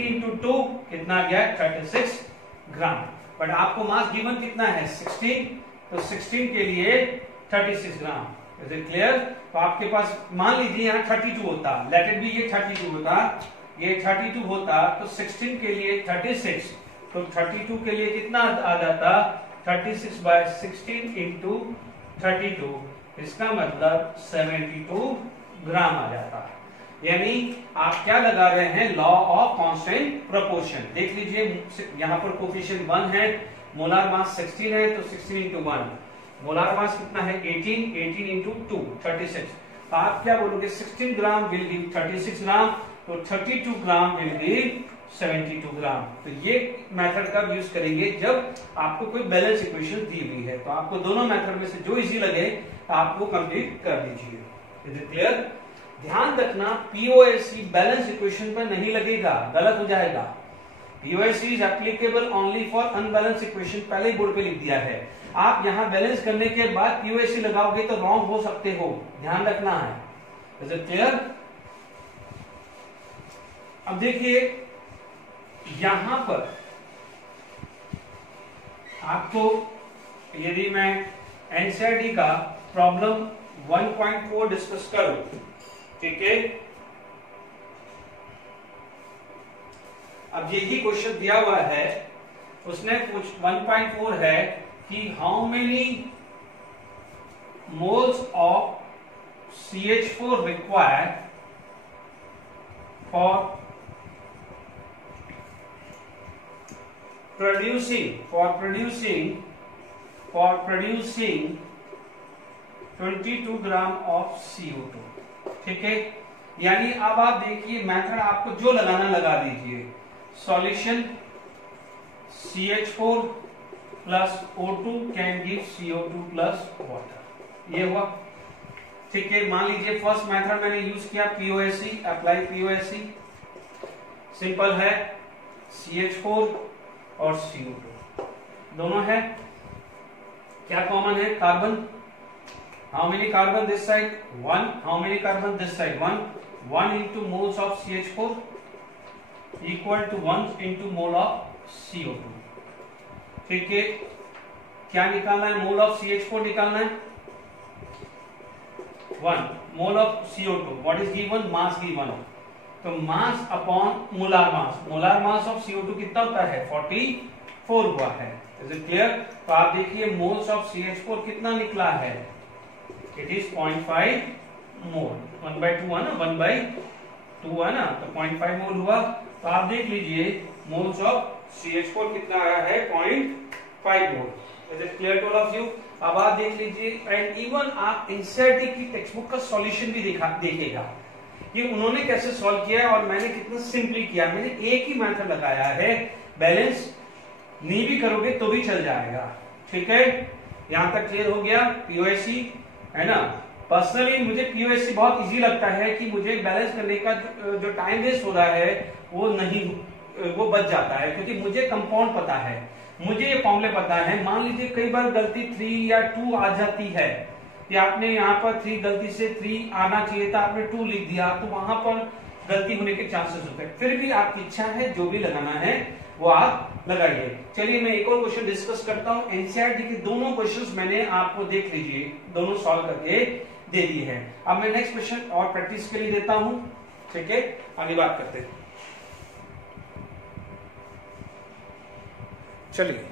into 2 कितना गया, 36 ग्राम। बट आपको मास गिवन कितना है, 16, तो 16 के लिए 36 ग्राम। इज इट क्लियर, तो आपके पास मान लीजिए यहाँ 32 होता, लेट इट बी ये 32 होता, ये 32 होता, तो 16 के लिए 36, तो 32 के लिए कितना आ जाता, 36 by 16 into 32, इसका मतलब 72 ग्राम आ जाता है। यानी आप क्या लगा रहे हैं, लॉ ऑफ कांस्टेंट प्रोपोर्शन। देख लीजिए यहाँ पर कोफिशिएंट 1 है, मोलार मास 16 है, तो 16 into 1, मोलार मास कितना है 18 into 2 36, तो आप क्या बोलोगे 16 ग्राम विल गिव 36 ग्राम, तो 32 ग्राम विल गिव 72 ग्राम। तो ये मेथड कब यूज करेंगे, जब आपको कोई बैलेंस इक्वेशन दी हुई है। तो आपको दोनों मेथड में से जो इजी लगे आप वो कंप्लीट कर दीजिए। Is it clear? ध्यान रखना पीओएसी बैलेंस इक्वेशन पर नहीं लगेगा, गलत हो जाएगा। POAC is applicable only for unbalance equation, पहले ही बोर्ड पे लिख दिया है। आप यहां बैलेंस करने के बाद पीओएसी लगाओगे तो रॉन्ग हो सकते हो, ध्यान रखना है। Is it clear? अब देखिए यहां पर आपको यदि मैं एनसीईआरटी का प्रॉब्लम 1.4 डिस्कस करूं, ठीक है, अब यही क्वेश्चन दिया हुआ है, उसने कुछ 1.4 है कि how many moles of CH4 required for producing 22 gram of CO2, ठीक है। यानी अब आप देखिए मेथड आपको जो लगाना लगा दीजिए। Solution CH4 plus O2 can give CO2 plus water, ये हुआ, ठीक है। मान लीजिए फर्स्ट मेथड मैंने यूज किया पीओएसी, अप्लाई पीओएसी, सिंपल है, CH4 और CO2 दोनों है, क्या कॉमन है, carbon. How many carbon this side 1, how many carbon this side 1 into moles of CH4 equal to 1 into mole of CO2, ठीक है। क्या निकालना है, मोल ऑफ CH4 निकालना है, 1 mole of CO2, what is given, mass given, तो mass upon molar mass of CO2 कितना होता है 44 हुआ है। Is it clear? तो आप देखिए मोल्स ऑफ CH4 कितना निकला है, इट इज 0.5 मोल, 1/2 है ना, 1/2 है ना, तो 0.5 मोल हुआ। तो आप देख लीजिए मोल्स ऑफ CH4 कितना आया है 0.5 mole. Is it clear to all of you? अब आप देख लीजिए, एंड इवन आप एनसीईआरटी की टेक्स्ट बुक का सॉल्यूशन भी देखेगा कि उन्होंने कैसे सॉल्व किया है और मैंने कितना सिंपली किया। मैंने एक ही मेथड लगाया है, बैलेंस नहीं भी करोगे तो भी चल जाएगा, ठीक है। यहां तक क्लियर हो गया? पीओएसी है ना, पर्सनली मुझे पीओएसी बहुत इजी लगता है कि मुझे बैलेंस करने का जो टाइम वेस्ट हो रहा है वो बच जाता है, क्योंकि मुझे कंपाउंड पता है, मुझे ये फॉर्मूले पता है। मान लीजिए कई बार गलती 3 या 2 आ जाती है कि आपने यहाँ पर 3 गलती से 3 आना चाहिए था, आपने 2 लिख दिया, तो वहां पर गलती होने के चांसेस होते हैं। फिर भी आपकी इच्छा है, जो भी लगाना है वो आप लगाइए। चलिए मैं एक और क्वेश्चन डिस्कस करता हूँ। एनसीईआरटी के दोनों क्वेश्चंस मैंने आपको देख लीजिए, दोनों सॉल्व करके दे दिए हैं। अब मैं नेक्स्ट क्वेश्चन और प्रैक्टिस के लिए देता हूं, ठीक है, आगे बात करते हैं। चलिए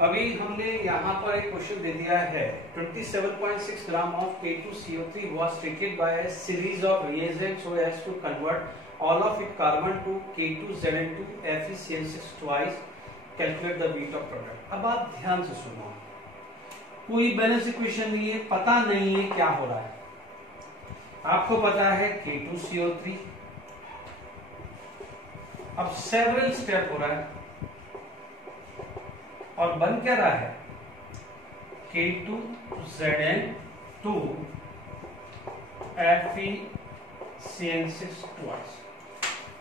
अभी हमने यहां पर एक क्वेश्चन दे दिया है, 27.6 gram of K2CO3 was treated by a series of reagents so as to convert all of it carbon to K2Zn2 FeCN6 twice. Calculate the weight of product. अब आप ध्यान से सुनो, कोई बैलेंस इक्वेशन नहीं है, पता नहीं है क्या हो रहा है। आपको पता है K2CO3, अब सेवरल स्टेप हो रहा है और बन क्या रहा है K2Zn2 FeCN6 twice।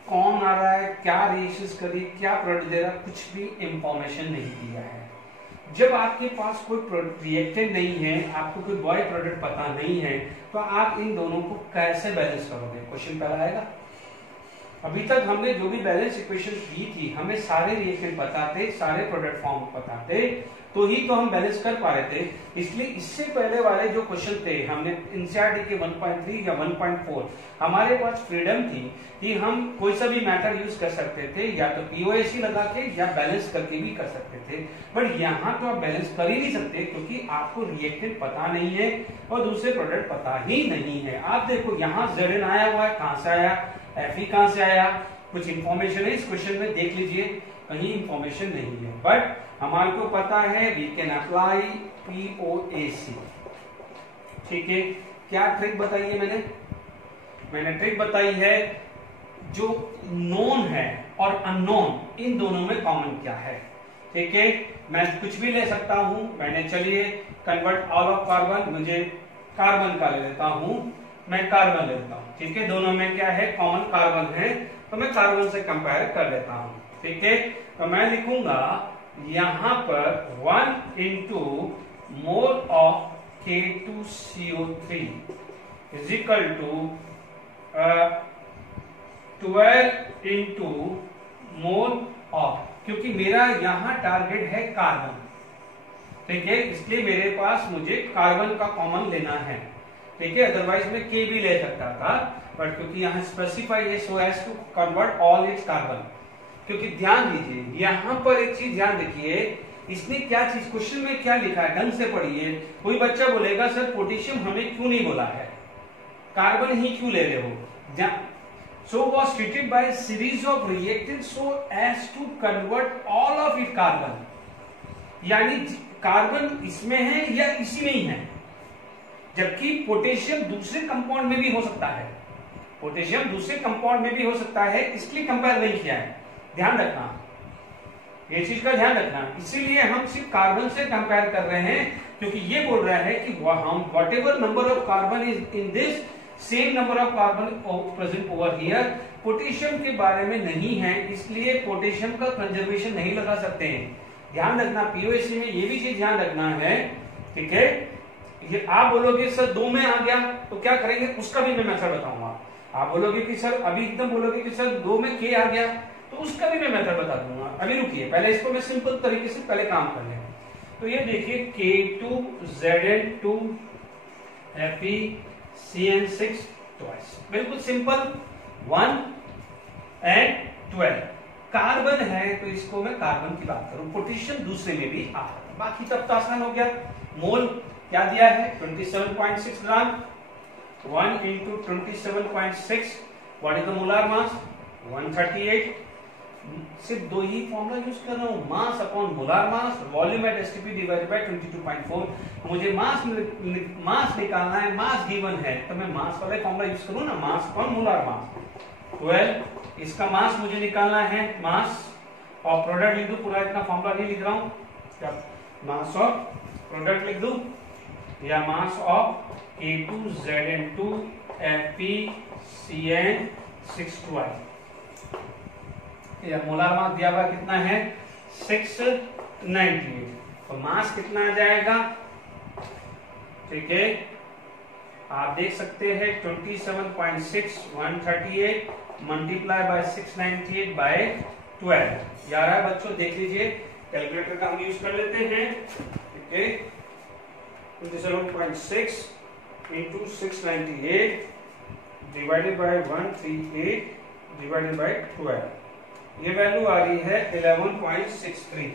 कौन आ रहा है, क्या रिएक्शंस करी, क्या प्रोडक्ट दे रहा, कुछ भी इंफॉर्मेशन नहीं दिया है। जब आपके पास कोई रिएक्टेंट नहीं है, आपको कोई बाय प्रोडक्ट पता नहीं है, तो आप इन दोनों को कैसे बैलेंस करोगे, क्वेश्चन पहला आएगा। अभी तक हमने जो भी बैलेंस इक्वेशन की थी, हमें सारे रिएक्टेंट पता थे, सारे प्रोडक्ट फॉर्म पता थे, तो ही तो हम बैलेंस कर पा रहे थे। इसलिए इससे पहले वाले जो क्वेश्चन थे, हमने एनसीईआरटी के 1.3 या 1.4, हमारे पास फ्रीडम थी कि हम कोई सा भी मेथड यूज कर सकते थे, या तो पीओएसी लगा के या बैलेंस करके भी कर सकते थे। बट यहाँ तो आप बैलेंस कर ही नहीं सकते, क्योंकि आपको रिएक्टेंट पता नहीं है और दूसरे प्रोडक्ट पता ही नहीं है। आप देखो यहाँ Zn आया हुआ है, कहां से आया, Fe कहां से आया, कुछ इंफॉर्मेशन है इस क्वेश्चन में, देख लीजिए, कहीं इंफॉर्मेशन नहीं है। बट हमारे को पता है वी कैन अप्लाई पीओएसी, ठीक है। क्या ट्रिक बताई है मैंने ट्रिक बताई है जो नोन है और अननोन इन दोनों में कॉमन क्या है। ठीक है, मैं कुछ भी ले सकता हूं। मैंने चलिए कन्वर्ट ऑल ऑफ कार्बन, मुझे कार्बन का ले लेता हूं, मैं कार्बन ले लेता हूं। ठीक है, दोनों में क्या है, कॉमन कार्बन है, तो मैं कार्बन से कंपेयर कर लेता हूं। ठीक है, तो मैं लिखूंगा यहां पर 1 into mole of K2CO3 is equal to 12 into mole of, क्योंकि मेरा यहां टारगेट है कार्बन। ठीक है, इसलिए मेरे पास मुझे कार्बन का कॉमन लेना है। ठीक है, अदरवाइज मैं के भी ले सकता था, बट क्योंकि यहाँ स्पेसिफाई है so as to convert all its carbon. क्योंकि ध्यान दीजिए यहां पर एक चीज ध्यान रखिए, इसने क्या चीज क्वेश्चन में क्या लिखा है ढंग से पढ़िए। कोई बच्चा बोलेगा सर पोटेशियम हमें क्यों नहीं बोला है, कार्बन ही क्यों ले रहे हो। So was treated by a series of reactants so as to convert all of it carbon, यानी कार्बन इसमें है या इसी में ही है, जबकि पोटेशियम दूसरे कंपाउंड में भी हो सकता है, पोटेशियम दूसरे कंपाउंड में भी हो सकता है, इसलिए कंपेयर नहीं किया है। ध्यान रखना, ये चीज का ध्यान रखना। इसीलिए हम सिर्फ कार्बन से कंपेयर कर रहे हैं, क्योंकि ये बोल रहा है कि हम what ever number of carbon is in this same number of carbon present over here, potassium के बारे में नहीं है, इसलिए पोटेशियम का कंजर्वेशन नहीं लगा सकते हैं। ध्यान रखना, पीओएसी में ये भी चीज ध्यान रखना है। ठीक है, ये आप बोलोगे सर 2 में आ गया तो क्या करेंगे, उसका भी मैं मेथड बताऊंगा। आप बोलोगे कि सर अभी एकदम बोलोगे कि सर 2 में के आ गया, तो उसका भी मैं मेथड बता दूंगा। अभी रुकिए, पहले इसको मैं सिंपल तरीके से पहले काम कर लें। तो ये देखिए K2Zn2 FeCN6 ट्वाइस, बिल्कुल सिंपल, 1 एंड 12 कार्बन है, तो इसको मैं कार्बन की बात करूं, पोटेशियम दूसरे में भी आ रहा, बाकी तब तो आसान हो गया। मोल क्या दिया है 27.6 ग्राम, 1 into 27.6, what is the molar mass 138। सिर्फ 2 ही फॉर्मूला यूज कर रहा हूं, मास upon molar mass, volume at STP divided by 22.4। मुझे मास निकालना है, मास गिवन है, तो मैं मास वाला फॉर्मूला यूज करूं ना, मास अपॉन मोलार मास 12। इसका मास मुझे निकालना है, मास और प्रोडक्ट लिख दूं, पूरा इतना फॉर्मूला नहीं लिख रहा हूं, क्या मास ऑफ प्रोडक्ट लिख दूं या मास ऑफ K2Zn2 FeCN6 या मोलार मास दिया हुआ कितना है 698, तो मास कितना आ जाएगा। ठीक है, आप देख सकते हैं 27.6 138 मल्टीप्लाई बाय 698 बाय 12। यार बच्चों देख लीजिए, कैलकुलेटर का हम यूज कर लेते हैं। ठीक है, 27.6 into 698 divided by 138 divided by 12, ये वैल्यू आ रही है 11.63।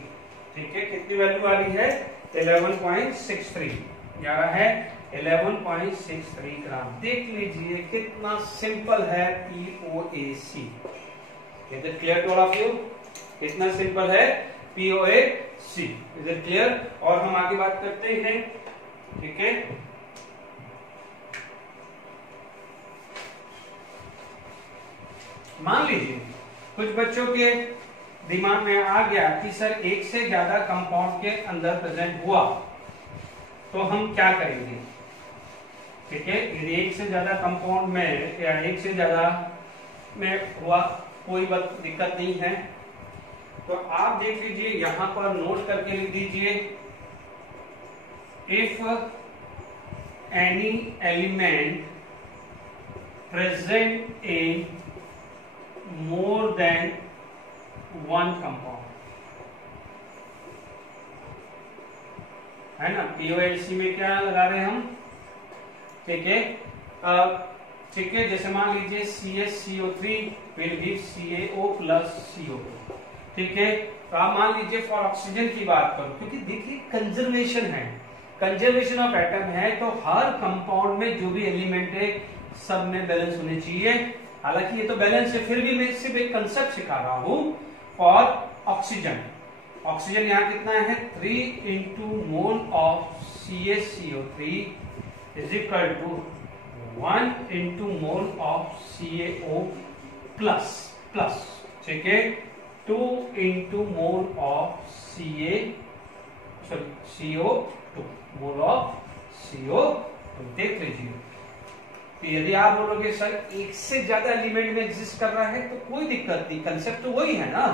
ठीक है, कितनी वैल्यू आ रही है 11.63, आ रहा है 11.63 ग्राम। देख लीजिए कितना सिंपल है POAC. Is it clear to all of you, कितना सिंपल है पीओएसी, इज इट क्लियर। और हम आगे बात करते हैं। ठीक है, मान लीजिए कुछ बच्चों के दिमाग में आ गया कि सर एक से ज्यादा कंपाउंड के अंदर प्रेजेंट हुआ तो हम क्या करेंगे। ठीक है, यदि एक से ज्यादा कंपाउंड में या एक से ज्यादा में हुआ कोई दिक्कत नहीं है, तो आप देख लीजिए यहां पर नोट करके लिख दीजिए, if any element present in more than one compound, है ना, पीओएलसी में क्या लगा रहे हैं हम। ठीक है, ठीक है, जैसे मान लीजिए CaCO3 will give CaO plus CO2। ठीक है, तो आप मान लीजिए फॉर ऑक्सीजन की बात करो, क्योंकि देखिए कंजर्वेशन है, कंजर्वेशन ऑफ एटम है, तो हर कंपाउंड में जो भी एलिमेंट है सब में बैलेंस होने चाहिए। हालांकि ये तो बैलेंस है, फिर भी मैं सिर्फ एक कंसेप्ट सिखा रहा हूं फॉर ऑक्सीजन। ऑक्सीजन यहाँ कितना है 3 into mole of CaCO3 is equal to 1 into mole of CaO plus plus, ठीक है, 2 into mole of CO2, mole of CO2। देख लीजिए, तो यदि आप बोलोगे सर एक से ज्यादा एलिमेंट में एग्जिस्ट कर रहा है तो कोई दिक्कत नहीं, कंसेप्ट तो वही है ना,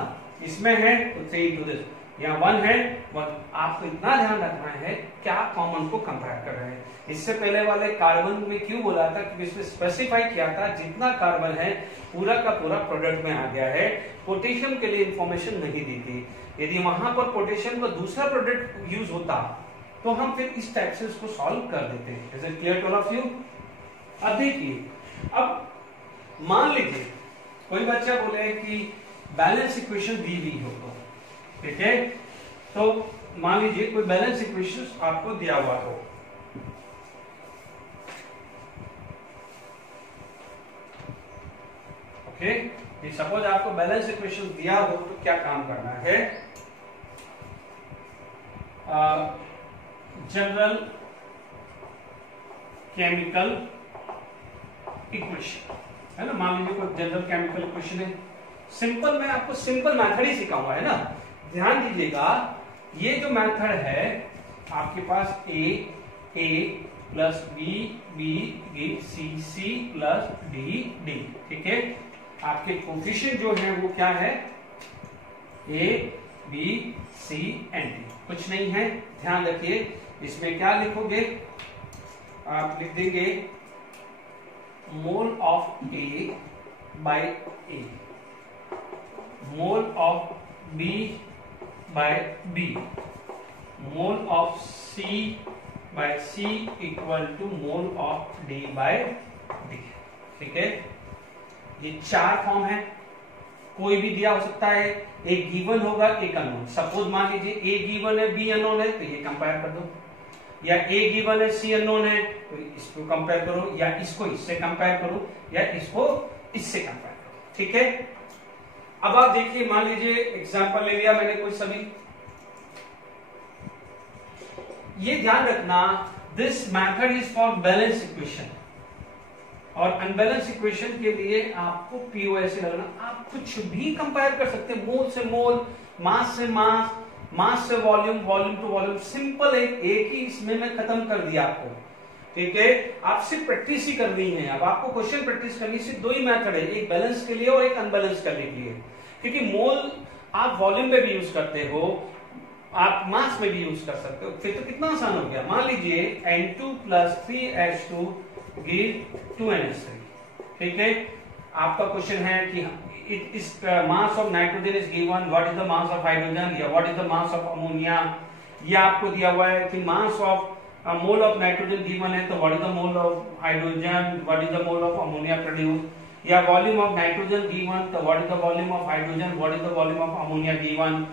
इसमें है तो 3 into this, यहाँ 1 है 1। आपको इतना ध्यान रखना है क्या कॉमन को कंपेयर कर रहे हैं। इससे पहले वाले कार्बन में क्यों बोला था, क्योंकि इसमें स्पेसिफाई किया था जितना कार्बन है पूरा का पूरा प्रोडक्ट में आ गया है, पोटेशियम के लिए इंफॉर्मेशन नहीं दी थी। यदि वहां पर पोटेशियम का दूसरा प्रोडक्ट यूज होता तो हम फिर इस टाइप से इसको सॉल्व कर देते हैं। Is it clear to all of you? अब देखिए, अब मान लीजिए कोई बच्चा बोले कि बैलेंस इक्वेशन दी हुई हो तो, ठीक है, तो मान लीजिए कोई बैलेंस इक्वेशन आपको दिया हुआ हो, ओके, सपोज आपको बैलेंस इक्वेशन दिया हो तो क्या काम करना है, जनरल केमिकल इक्वेशन है ना, मान लीजिए कोई जनरल केमिकल इक्वेशन है, सिंपल, मैं आपको सिंपल मेथड ही सिखाऊंगा, है ना, ध्यान दीजिएगा। ये जो मेथड है आपके पास A plus B C plus D, ठीक है, आपके कोफिशिएंट जो है वो क्या है, A B C and D, कुछ नहीं है। ध्यान रखिए, इसमें क्या लिखोगे, आप लिख देंगे mole of A by A, mole of B by B, mole of C by C equal to mole of D by D, ठीक है। ये 4 फॉर्म है, कोई भी दिया हो सकता है, एक गिवन होगा एक अननोन। सपोज मान लीजिए ए गिवन है बी अननोन है तो ये कंपेयर कर दो, या ए गिवन है सी अननोन है तो इसको कंपेयर करो, या इसको इससे कंपेयर करो, या इसको इससे कंपेयर करो, ठीक है। अब आप देखिए, मान लीजिए एग्जांपल ले लिया मैंने कोई सभी, ये ध्यान रखना this method is for balance equation, और अनबैलेंस इक्वेशन के लिए आपको पीओएस लगना, आप कुछ भी कंपेयर कर सकते हैं, मोल से मोल, मास से मास, मास से volume, volume to volume, simple एक ही इसमें मैं खत्म कर दिया आपको, ठीक है। आप सिर्फ प्रैक्टिस ही करनी है, अब आपको क्वेश्चन प्रैक्टिस करनी, सिर्फ 2 ही मेथड है, एक बैलेंस के लिए और एक अनबैलेंस करने के लिए, क्योंकि मोल आप वॉल्यूम में भी यूज करते हो, आप मास में भी यूज कर सकते हो, फिर तो कितना आसान हो गया। मान लीजिए N2 + 3H2 गिव 2NH3, ठीक है। आपका क्वेश्चन है कि इस mass of nitrogen is given, what is the mass of hydrogen, या what is the mass of ammonia, या आपको दिया हुआ है कि mass of mole of nitrogen given है तो what is the mole of hydrogen, what is the mole of ammonia produce, या वॉल्यूम ऑफ नाइट्रोजन गिवन तो what is the volume of hydrogen, what is the volume of ammonia given.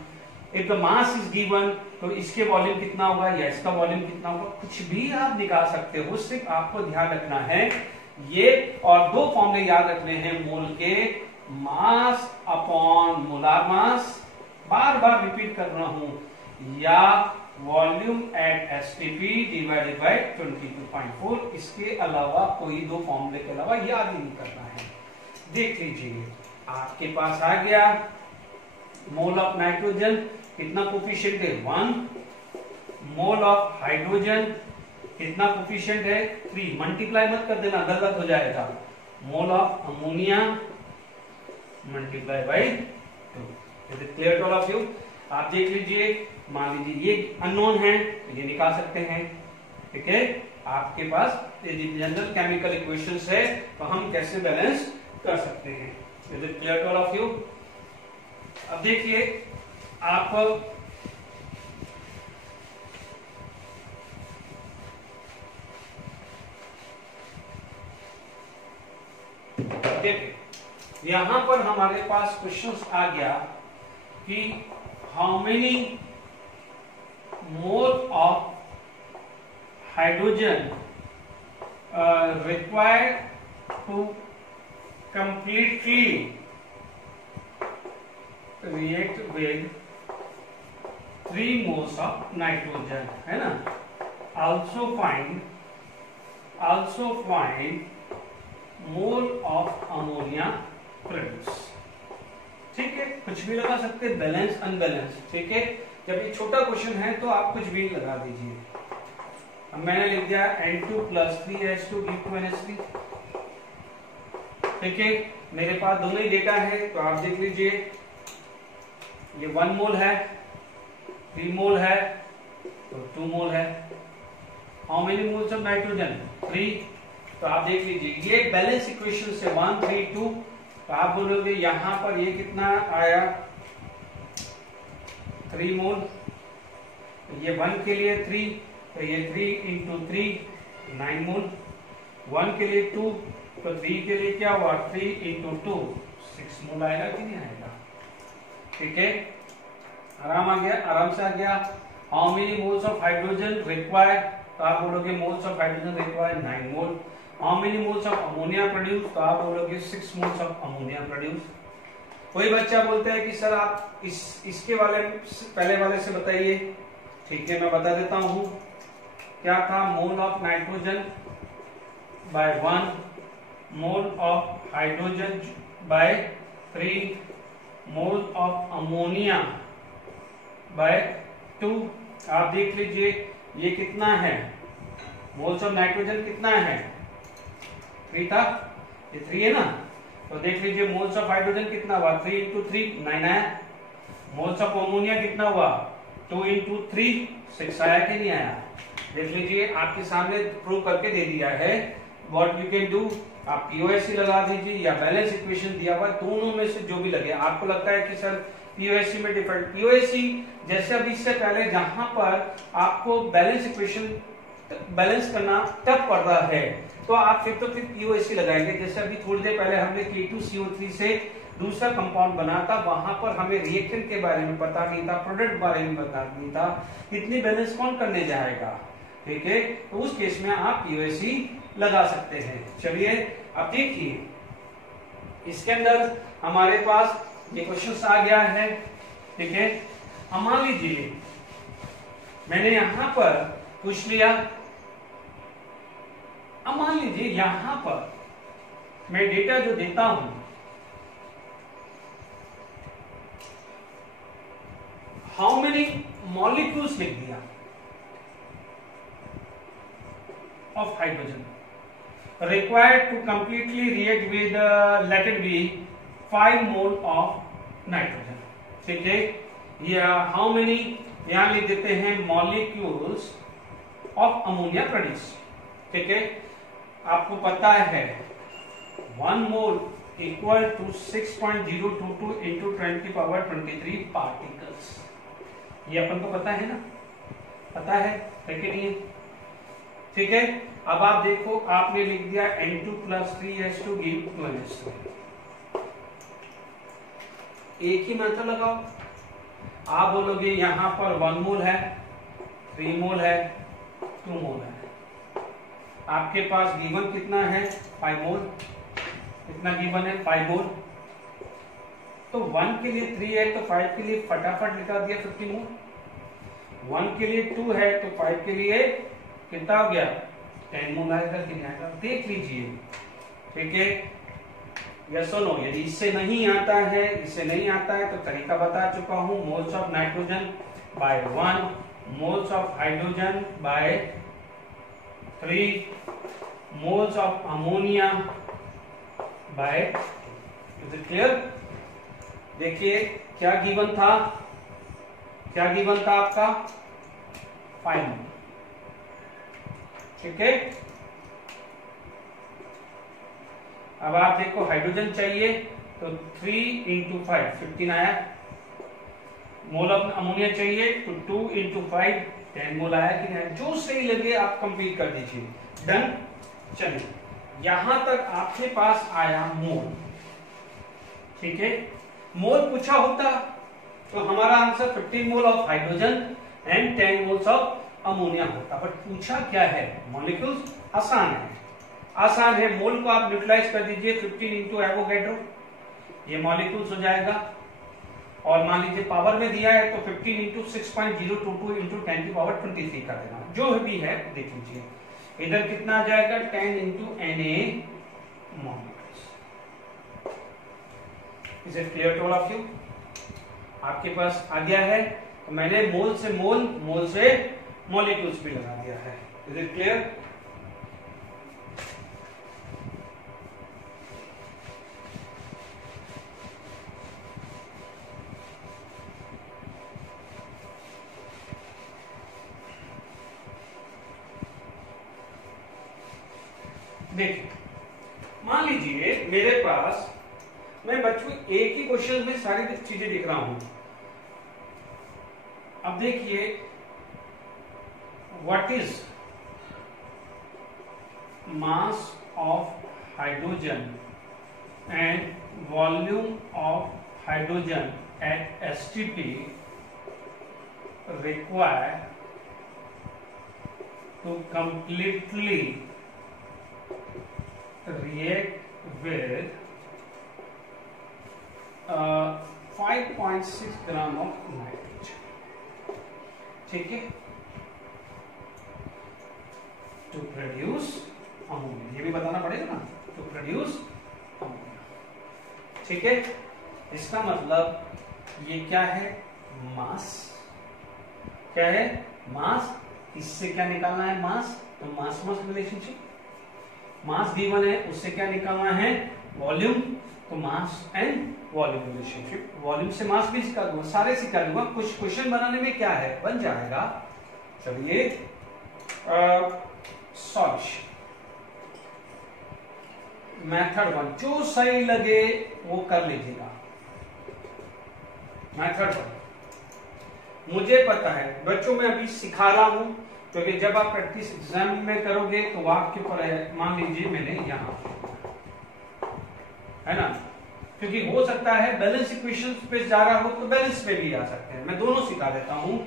If the mass is given तो इसके वॉल्यूम कितना होगा या इसका वॉल्यूम कितना होगा, कुछ भी आप निकाल सकते हो, सिर्फ आपको ध्यान रखना है ये, और 2 फॉर्मूले याद रखने हैं मोल के, मास अपॉन मोलार मास, बार बार रिपीट कर रहा हूं, या volume at STP divided by 22.4। इसके अलावा कोई 2 फॉर्मूले के अलावा याद नहीं करना है। देख लीजिए, आपके पास आ गया मोल ऑफ नाइट्रोजन कितना कोफिशिएंट है 1, मोल ऑफ हाइड्रोजन कितना कोफिशिएंट है 3, मल्टीप्लाई मत कर देना गलत हो जाएगा, mole of ammonia multiply by 2। Is it clear to all of you? आप देख लीजिए, मान लीजिए ये अननोन है तो ये निकाल सकते हैं, ठीक है। आपके पास यदि जनरल केमिकल इक्वेशंस है तो हम कैसे बैलेंस कर सकते हैं। Is it clear to all of you? अब देखिए, आप देखिए यहां पर हमारे पास क्वेश्चंस आ गया कि how many mole of hydrogen required to completely react with 3 moles of nitrogen, है ना। also find mole of ammonia produce. ठीक है, कुछ भी लगा सकते हैं, बैलेंस अनबैलेंस। ठीक है, जब ये छोटा क्वेश्चन है तो आप कुछ भी लगा दीजिए। अब मैंने लिख दिया N2 + 3H2 = 2NH3। ठीक है, मेरे पास दोनों ही डेटा है तो आप देख लीजिए, ये 1 मोल है, 3 मोल है तो 2 मोल है। How many moles of nitrogen? 3। तो आप देख लीजिए ये बैलेंस इक्वेशन से 1 3 2, तो आप बोलोगे यहां पर ये कितना आया 3 मोल। ये 1 के लिए 3, तो ये 3 × 3 9 मोल। 1 के लिए 2, तो 3 के लिए क्या हुआ 3 × 2 6 मोल आएगा कि नहीं आएगा? ठीक है, आराम आ गया, आराम से आ गया। How many moles of hydrogen required? तो आप बोलोगे moles of hydrogen required 9 mole. How many moles of ammonia produce? तो आप बोलोगे 6 मोल्स ऑफ अमोनिया प्रोड्यूस। कोई बच्चा बोलता है कि सर आप इसके वाले पहले वाले से बताइए। ठीक है, मैं बता देता हूं। क्या था? Mole of nitrogen by 1, mole of hydrogen by 3, mole of ammonia by 2। आप देख लीजिए ये कितना है, मोल्स ऑफ नाइट्रोजन कितना है 3 था, ये 3 है ना। तो देख लीजिए मोल्स ऑफ हाइड्रोजन कितना हुआ 3 × 3 9 आया। मोल्स ऑफ अमोनिया कितना हुआ 2 × 3 6 आया कि नहीं आया? देख लीजिए आपके सामने प्रूव करके दे दिया है। व्हाट वी कैन डू, आप पीओएससी लगा दीजिए या बैलेंस इक्वेशन दिया हुआ, दोनों में से जो भी लगे। आपको लगता है कि सर पीओएससी में डिफरेंट, पीओएससी जैसे अभी इससे पहले जहां पर आपको बैलेंस इक्वेशन बैलेंस करना टफ पड़ रहा है तो आप फिर पीओएससी लगाएंगे। जैसे अभी थोड़ी देर पहले हमने K2CO3 से दूसरा कंपाउंड बना था, वहां पर हमें रिएक्टेंट के बारे में पता नहीं था, प्रोडक्ट बारे में पता नहीं था, इतनी बैलेंस कौन करने जाएगा? ठीक है, तो उस केस में आप पीओएससी लगा सकते हैं। चलिए अब देखिए, इसके अंदर हमारे पास ये क्वेश्चन आ गया है। ठीक है, अब मान लीजिए मैंने यहां पर पूछ लिया, अब मान लीजिए यहां पर मैं डेटा जो देता हूं, हाउ मेनी मॉलिक्यूल्स लिख दिया of hydrogen required to completely react with let it be 5 mole of nitrogen। ठीक है, या हाउ मेनी यहां लिख देते हैं मॉलिक्यूल्स ऑफ अमोनिया प्रोड्यूस। ठीक है, आपको पता है 1 mole equal to 6.022 into 10⁻23 particles. ये अपन को पता है ना, पता है कि नहीं है? ठीक है, अब आप देखो, आपने लिख दिया N2 + 3H2 = 2NH3। एक ही मेथड लगाओ। आप बोलोगे यहां पर 1 मोल है, 3 मोल है, 2 मोल है। आपके पास गिवन कितना है 5 मोल। कितना गिवन है 5 मोल। तो 1 के लिए 3 है तो 5 के लिए फटाफट लिखा दिया 50 मोल। 1 के लिए 2 है तो 5 के लिए कितना हो गया 10 मोल आएगा कि नहीं आएगा? देख लीजिए। ठीक है, यस और नो। यदि इससे नहीं आता है, इससे नहीं आता है तो तरीका बता चुका हूं। Moles of nitrogen by 1, moles of hydrogen by 3, moles of ammonia by 2। Is it clear? देखिए क्या गिवन था, क्या गिवन था आपका 5 मोल। ठीक है, अब आप देखो हाइड्रोजन चाहिए तो 3 × 5 15 आया। मोल ऑफ अमोनिया चाहिए तो 2 × 5 10 मोल आया कि नहीं? जो सही लगे आप कंप्लीट कर दीजिए। डन। चलिए यहां तक आपके पास आया मोल। ठीक है, मोल पूछा होता तो हमारा answer 15 mole of hydrogen and 10 moles of ammonia होता। बट पूछा क्या है मॉलिक्यूल्स। आसान है, आसान है। मोल को आप न्यूट्रलाइज कर दीजिए 15 × एवोगैड्रो, ये मॉलिक्यूल्स हो जाएगा। और मान लीजिए पावर में दिया है तो 15 × 6.022 × 10⁻23 कर देना, जो भी है देख लीजिए। इधर कितना आ जाएगा 10 × Na molecules. Is it clear to all of you? आपके पास आ गया है, तो मैंने मोल से मोल, मोल से मॉलिक्यूल्स भी लगा दिया है। Is it clear? देखिए, मान लीजिए मेरे पास, मैं बच्चों एक ही क्वेश्चन में सारी चीजें लिख रहा हूं। अब देखिए, what is mass of hydrogen and volume of hydrogen at STP required to completely react with 5.6 gram of nitrogen. ठीक है, टू प्रोड्यूस अमोनिया, ये भी बताना पड़ेगा ना, टू प्रोड्यूस अमोनिया। ठीक है, इसका मतलब ये क्या है? मास। क्या है? मास। इससे क्या निकालना है? मास। तो मास मास रिलेशनशिप, मास गिवन है, उससे क्या निकालना है? वॉल्यूम। तो mass and volume relationship, volume से मास भी सिखा दूंगा, सारे सिखा दूंगा। कुछ क्वेश्चन बनाने में क्या है, बन जाएगा। चलिए, सॉल्यूशन मेथड 1, जो सही लगे वो कर लीजिएगा। मेथड 1 मुझे पता है बच्चों, मैं अभी सिखा रहा हूं, क्योंकि जब आप प्रैक्टिस एग्जाम में करोगे तो वाक्य पर है। मान लीजिए मैंने यहां, है ना, क्योंकि हो सकता है बैलेंस इक्वेशंस पे जा रहा हो तो बैलेंस पे भी आ सकते हैं। मैं दोनों सिखा देता हूं।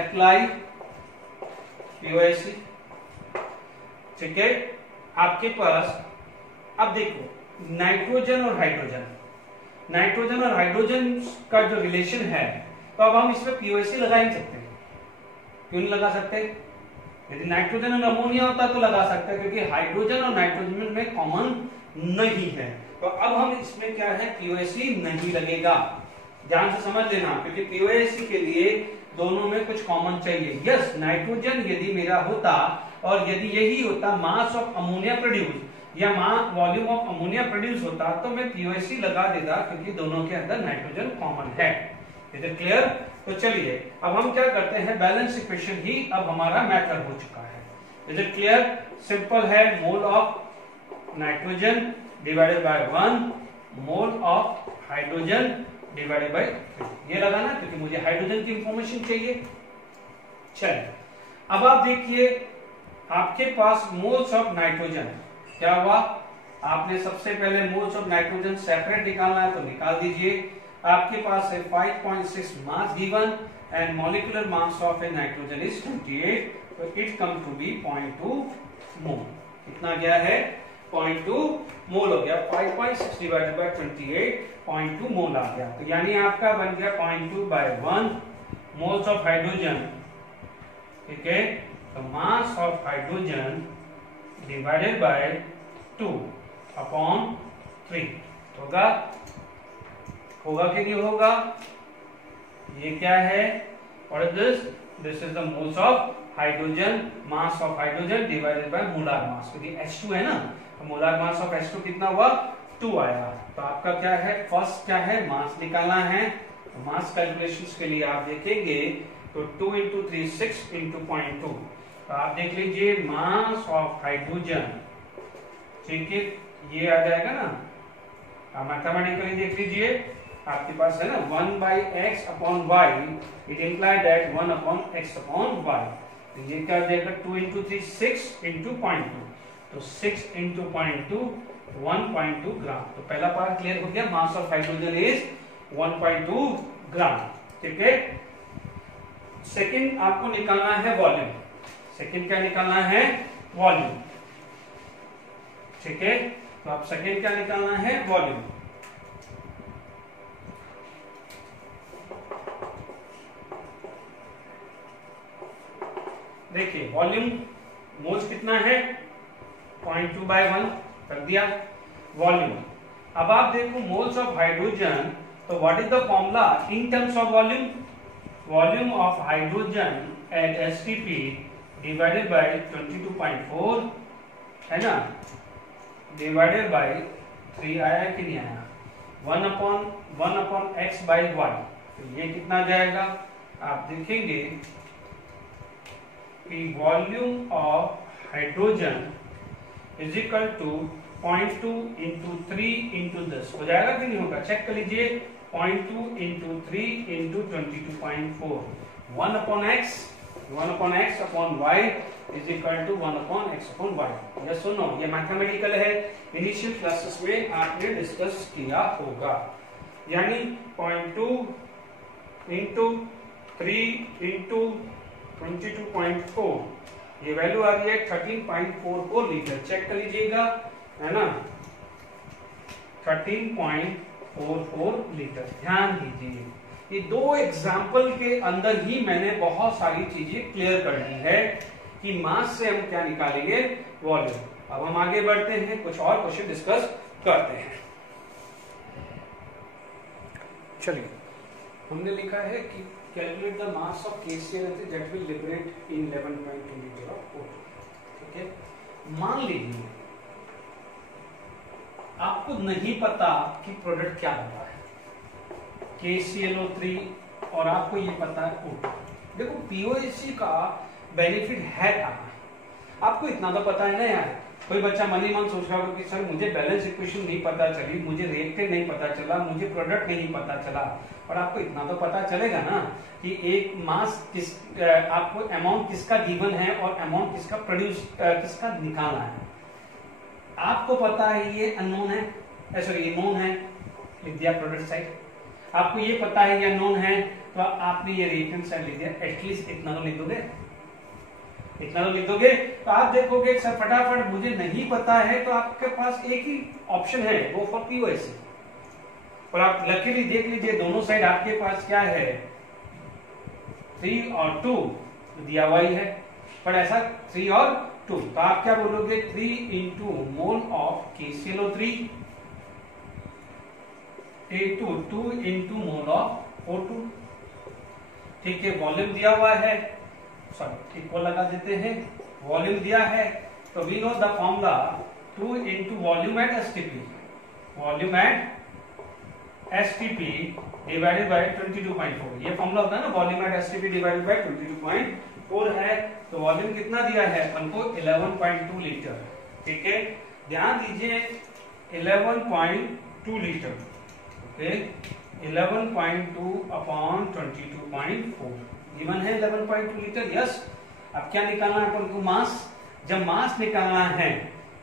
Apply POAC. ठीक है, आपके पास अब देखो, नाइट्रोजन और हाइड्रोजन, नाइट्रोजन और हाइड्रोजन का जो रिलेशन है, तो अब हम इसमें पीओएसी लगा ही सकते हैं। क्यों नहीं लगा सकते? यदि नाइट्रोजन और अमोनिया होता तो लगा सकते हैं, क्योंकि हाइड्रोजन और नाइट्रोजन में कॉमन नहीं है। तो अब हम इसमें क्या है, पीओएसी नहीं लगेगा। ध्यान से समझ लेना, क्योंकि पीओएसी के लिए दोनों में कुछ कॉमन चाहिए। यस, नाइट्रोजन यदि मेरा होता और यदि यही होता मास ऑफ अमोनिया प्रोड्यूस या वॉल्यूम ऑफ अमोनिया प्रोड्यूस होता, तो मैं पीओएसी लगा देता, क्योंकि दोनों के अंदर नाइट्रोजन कॉमन है। Is it clear? तो चलिए, अब हम क्या करते हैं, बैलेंस इक्वेशन ही अब हमारा मेथड हो चुका है। Is it clear? सिंपल है, मोल of nitrogen divided by 1 mole of hydrogen divided by 3। ये लगाना, क्योंकि मुझे हाइड्रोजन की इंफॉर्मेशन चाहिए। चलिए, अब आप देखिए, आपके पास मोल्स ऑफ नाइट्रोजन क्या हुआ? आपने सबसे पहले मोल्स ऑफ नाइट्रोजन सेपरेट निकालना है, तो निकाल दीजिए। आपके पास है 5.6 mass given and molecular mass of A nitrogen is 28, तो इट कम टू बी 0.2 मोल। कितना गया है? 0.2 मोल हो गया। 5.6 डिवाइडेड बाय 28, 0.2 मोल आ गया। तो यानी आपका बन गया 0.2 बाय 1 मोल्स ऑफ हाइड्रोजन। ठीक है, तो मास of hydrogen divided by 2 upon 3 होगा। होगा कि नहीं होगा? ये क्या है? What is this? This is the moles of hydrogen, mass of hydrogen divided by molar mass। क्योंकि H2 है ना, तो मोलार मास ऑफ H2 कितना हुआ? 2 आया। तो आपका क्या है? फर्स्ट क्या है? मास निकालना है। तो मास कैलकुलेशंस के लिए आप देखेंगे तो 2 into 3 6 into 0.2। तो आप देख लीजिए मास ऑफ हाइड्रोजन, ठीक है, ये आ जाएगा ना। आप मैथमेटिकली देख लीजिए, आपके पास है ना 1 by x upon y, it implies that 1 upon x upon y। तो ये क्या हो जाएगा? 2 into 3 6 into 0.2, तो 6 into 0.2 1.2 ग्राम। तो पहला पार्ट क्लियर हो गया, मास ऑफ हाइड्रोजन इज 1.2 ग्राम। ठीक है, सेकंड आपको निकालना है वॉल्यूम। सेकंड क्या निकालना है? वॉल्यूम। ठीक है, तो आप सेकंड क्या निकालना है? वॉल्यूम। देखिए, वॉल्यूम मोल्स कितना है? 0.2 by 1 कर दिया। वॉल्यूम। अब आप देखो मोल्स ऑफ हाइड्रोजन, तो what is the formula in terms of volume? Volume of hydrogen at STP divided by 22.4 है ना, डिवाइडेड बाय 3 आया कि नहीं आया, 1 x by y। तो ये कितना जाएगा, आप देखेंगे कि volume of hydrogen is equal to 0.2 into 3 into 10 हो जाएगा कि नहीं होगा, चेक कर लीजिए। 0.2 into 3 into 22.4, 1 x upon y is equal to 1 x upon y। Yes सुनो, ये मैथमेटिकल है, इनिशियल क्लासेस में आपने डिस्कस किया होगा। यानी 0.2 इंटू 3 इंटू 22.4, ये वैल्यू आ रही है 13.44 लीटर। चेक कर लीजिएगा, है ना, 13.44 लीटर। ध्यान दीजिए, ये दो एग्जाम्पल के अंदर ही मैंने बहुत सारी चीजें क्लियर कर दी है कि मास से हम क्या निकालेंगे, वॉल्यूम। अब हम आगे बढ़ते हैं, कुछ और क्वेश्चन डिस्कस करते हैं। चलिए, हमने लिखा है कि calculate the mass of KCl that will liberate in 11.2 litre of water. ठीक है, मान लीजिए आपको नहीं पता कि प्रोडक्ट क्या होता है, KClO3, और आपको ये पता है O2। देखो POAC का बेनिफिट है कहाँ, आपको इतना तो पता है ना यार। कोई बच्चा मन ही मन सोच रहा होगा कि सर मुझे बैलेंस इक्वेशन नहीं पता चली, मुझे रिएक्टेंट नहीं पता चला, मुझे प्रोडक्ट नहीं पता चला, और आपको इतना तो पता चलेगा ना कि एक मास किस, आपको अमाउंट किसका गिवन है और अमाउंट किसका प्रोड्यूस किसका निकालना है। आपको पता है ये अननोन है, सॉरी नोन है, लिख दिया प्रोडक्ट साइड। आपको ये पता है ये नोन है, तो आपने ये रिएक्टेंट साइड लिख दिया। एटलीस्ट इतना तो लिख दोगे, इतना तो लिख दोगे। तो आप देखोगे सर फटाफट मुझे नहीं पता है, तो आपके पास एक ही ऑप्शन है, वो फॉर POAC। और आप लकीली देख लीजिए दोनों साइड आपके पास क्या है, 3 और 2 दिया हुआ ही है, पर ऐसा 3 और 2, तो आप क्या बोलोगे, 3 into mole of KClO3 into 2 into mole of O2। ठीक है, वॉल्यूम दिया हुआ है, सॉरी इक्वल लगा देते हैं, वॉल्यूम दिया है, तो we know the formula 2 into volume at STP, volume at STP divided by 22.4। ये फॉर्मूला होता है ना, volume at STP divided by 22.4 है। तो वॉल्यूम कितना दिया है अपन को, 11.2 लीटर। ठीक है, ध्यान दीजिए 11.2 लीटर, ओके, 11.2 अपॉन 22.4 गिवन है 11.2 लीटर। यस, अब क्या निकालना है अपन को, मास। जब मास निकालना है,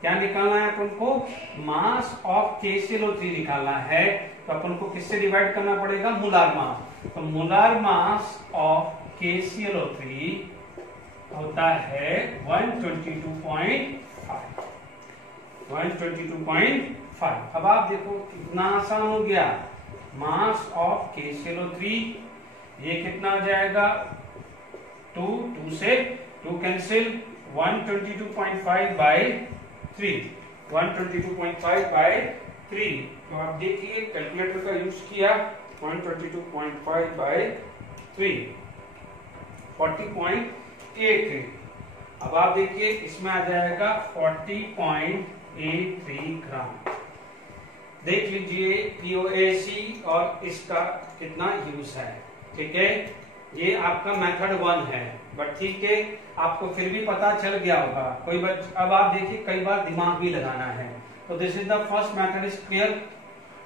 क्या निकालना है अपन को, मास ऑफ KClO3 निकालना है, तो अपन को किससे डिवाइड करना पड़ेगा, मोलार मास। तो मोलार मास ऑफ KClO3 होता है 122.5, 122.5। अब आप देखो कितना आसान हो गया, मास ऑफ KClO3 ये कितना आ जाएगा, 2 से 2 कैंसिल, 122.5 बाय 3, 122.5 बाय 3। तो आप देखिए कैलकुलेटर का यूज किया, 122.5 बाय 3, 40.83। अब आप देखिए इसमें आ जाएगा 40.83 ग्राम। देख लीजिए POAC और इसका कितना यूज है। ठीक है, ये आपका मेथड 1 है, बट ठीक है, आपको फिर भी पता चल गया होगा। कोई अब आप देखिए कई बार दिमाग भी लगाना है, तो this is the first method is clear.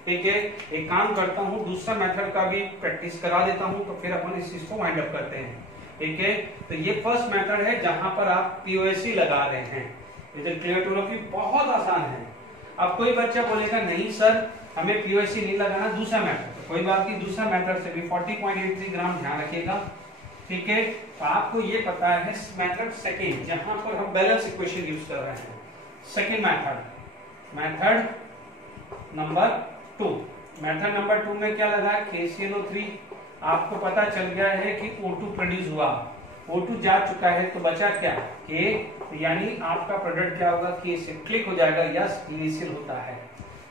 ठीक है, एक काम करता हूँ, दूसरा मेथड का भी प्रैक्टिस करा देता हूँ, तो फिर अपन इस चीज को वाइंड अप करते हैं। ठीक है, तो ये फर्स्ट मेथड है जहां पर आप POAC लगा रहे हैं। क्लियर टू की बहुत आसान है। अब कोई बच्चा बोलेगा नहीं सर हमें POAC नहीं लगाना, दूसरा मेथड, तो कोई बात नहीं, दूसरा मेथड से भी 40.83 ग्राम ध्यान रखिएगा। ठीक है, तो आपको ये पता है मेथड सेकेंड, जहां पर हम बैलेंस इक्वेशन यूज कर रहे हैं। Second method, method number 2, method number 2 में क्या लगा है, KClO3। आपको पता चल गया है कि O2 प्रोड्यूस हुआ, O2 जा चुका है, तो बचा क्या, K, यानी आपका प्रोडक्ट क्या होगा, K से क्लिक हो जाएगा, यस इनिशियल होता है।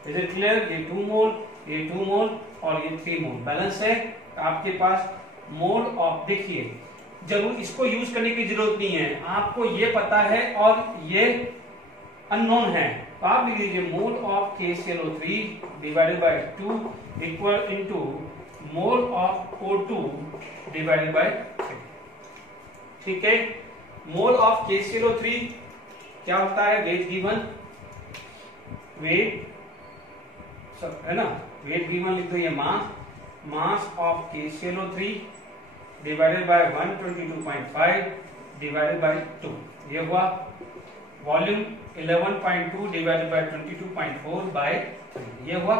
Is it clear? ये 2 मोल, ये 2 मोल और ये 3 मोल बैलेंस है आपके पास। मोल ऑफ, देखिए जरूर इसको यूज करने की जरूरत नहीं है, आपको ये पता है और ये अननोन है, तो आप लिख लीजिए mole of KClO3 divided by 2 equal into mole of O2 divided by 3। ठीक है, मोल ऑफ KClO3 क्या होता है? वेट गिवन, वेट सब है ना, वेट गिवन लिख दो, ये mass of KClO3 divided by 122.5 divided by 2, ये हुआ। वॉल्यूम 11.2 डिवाइडेड बाय 22.4 बाय 3, ये हुआ।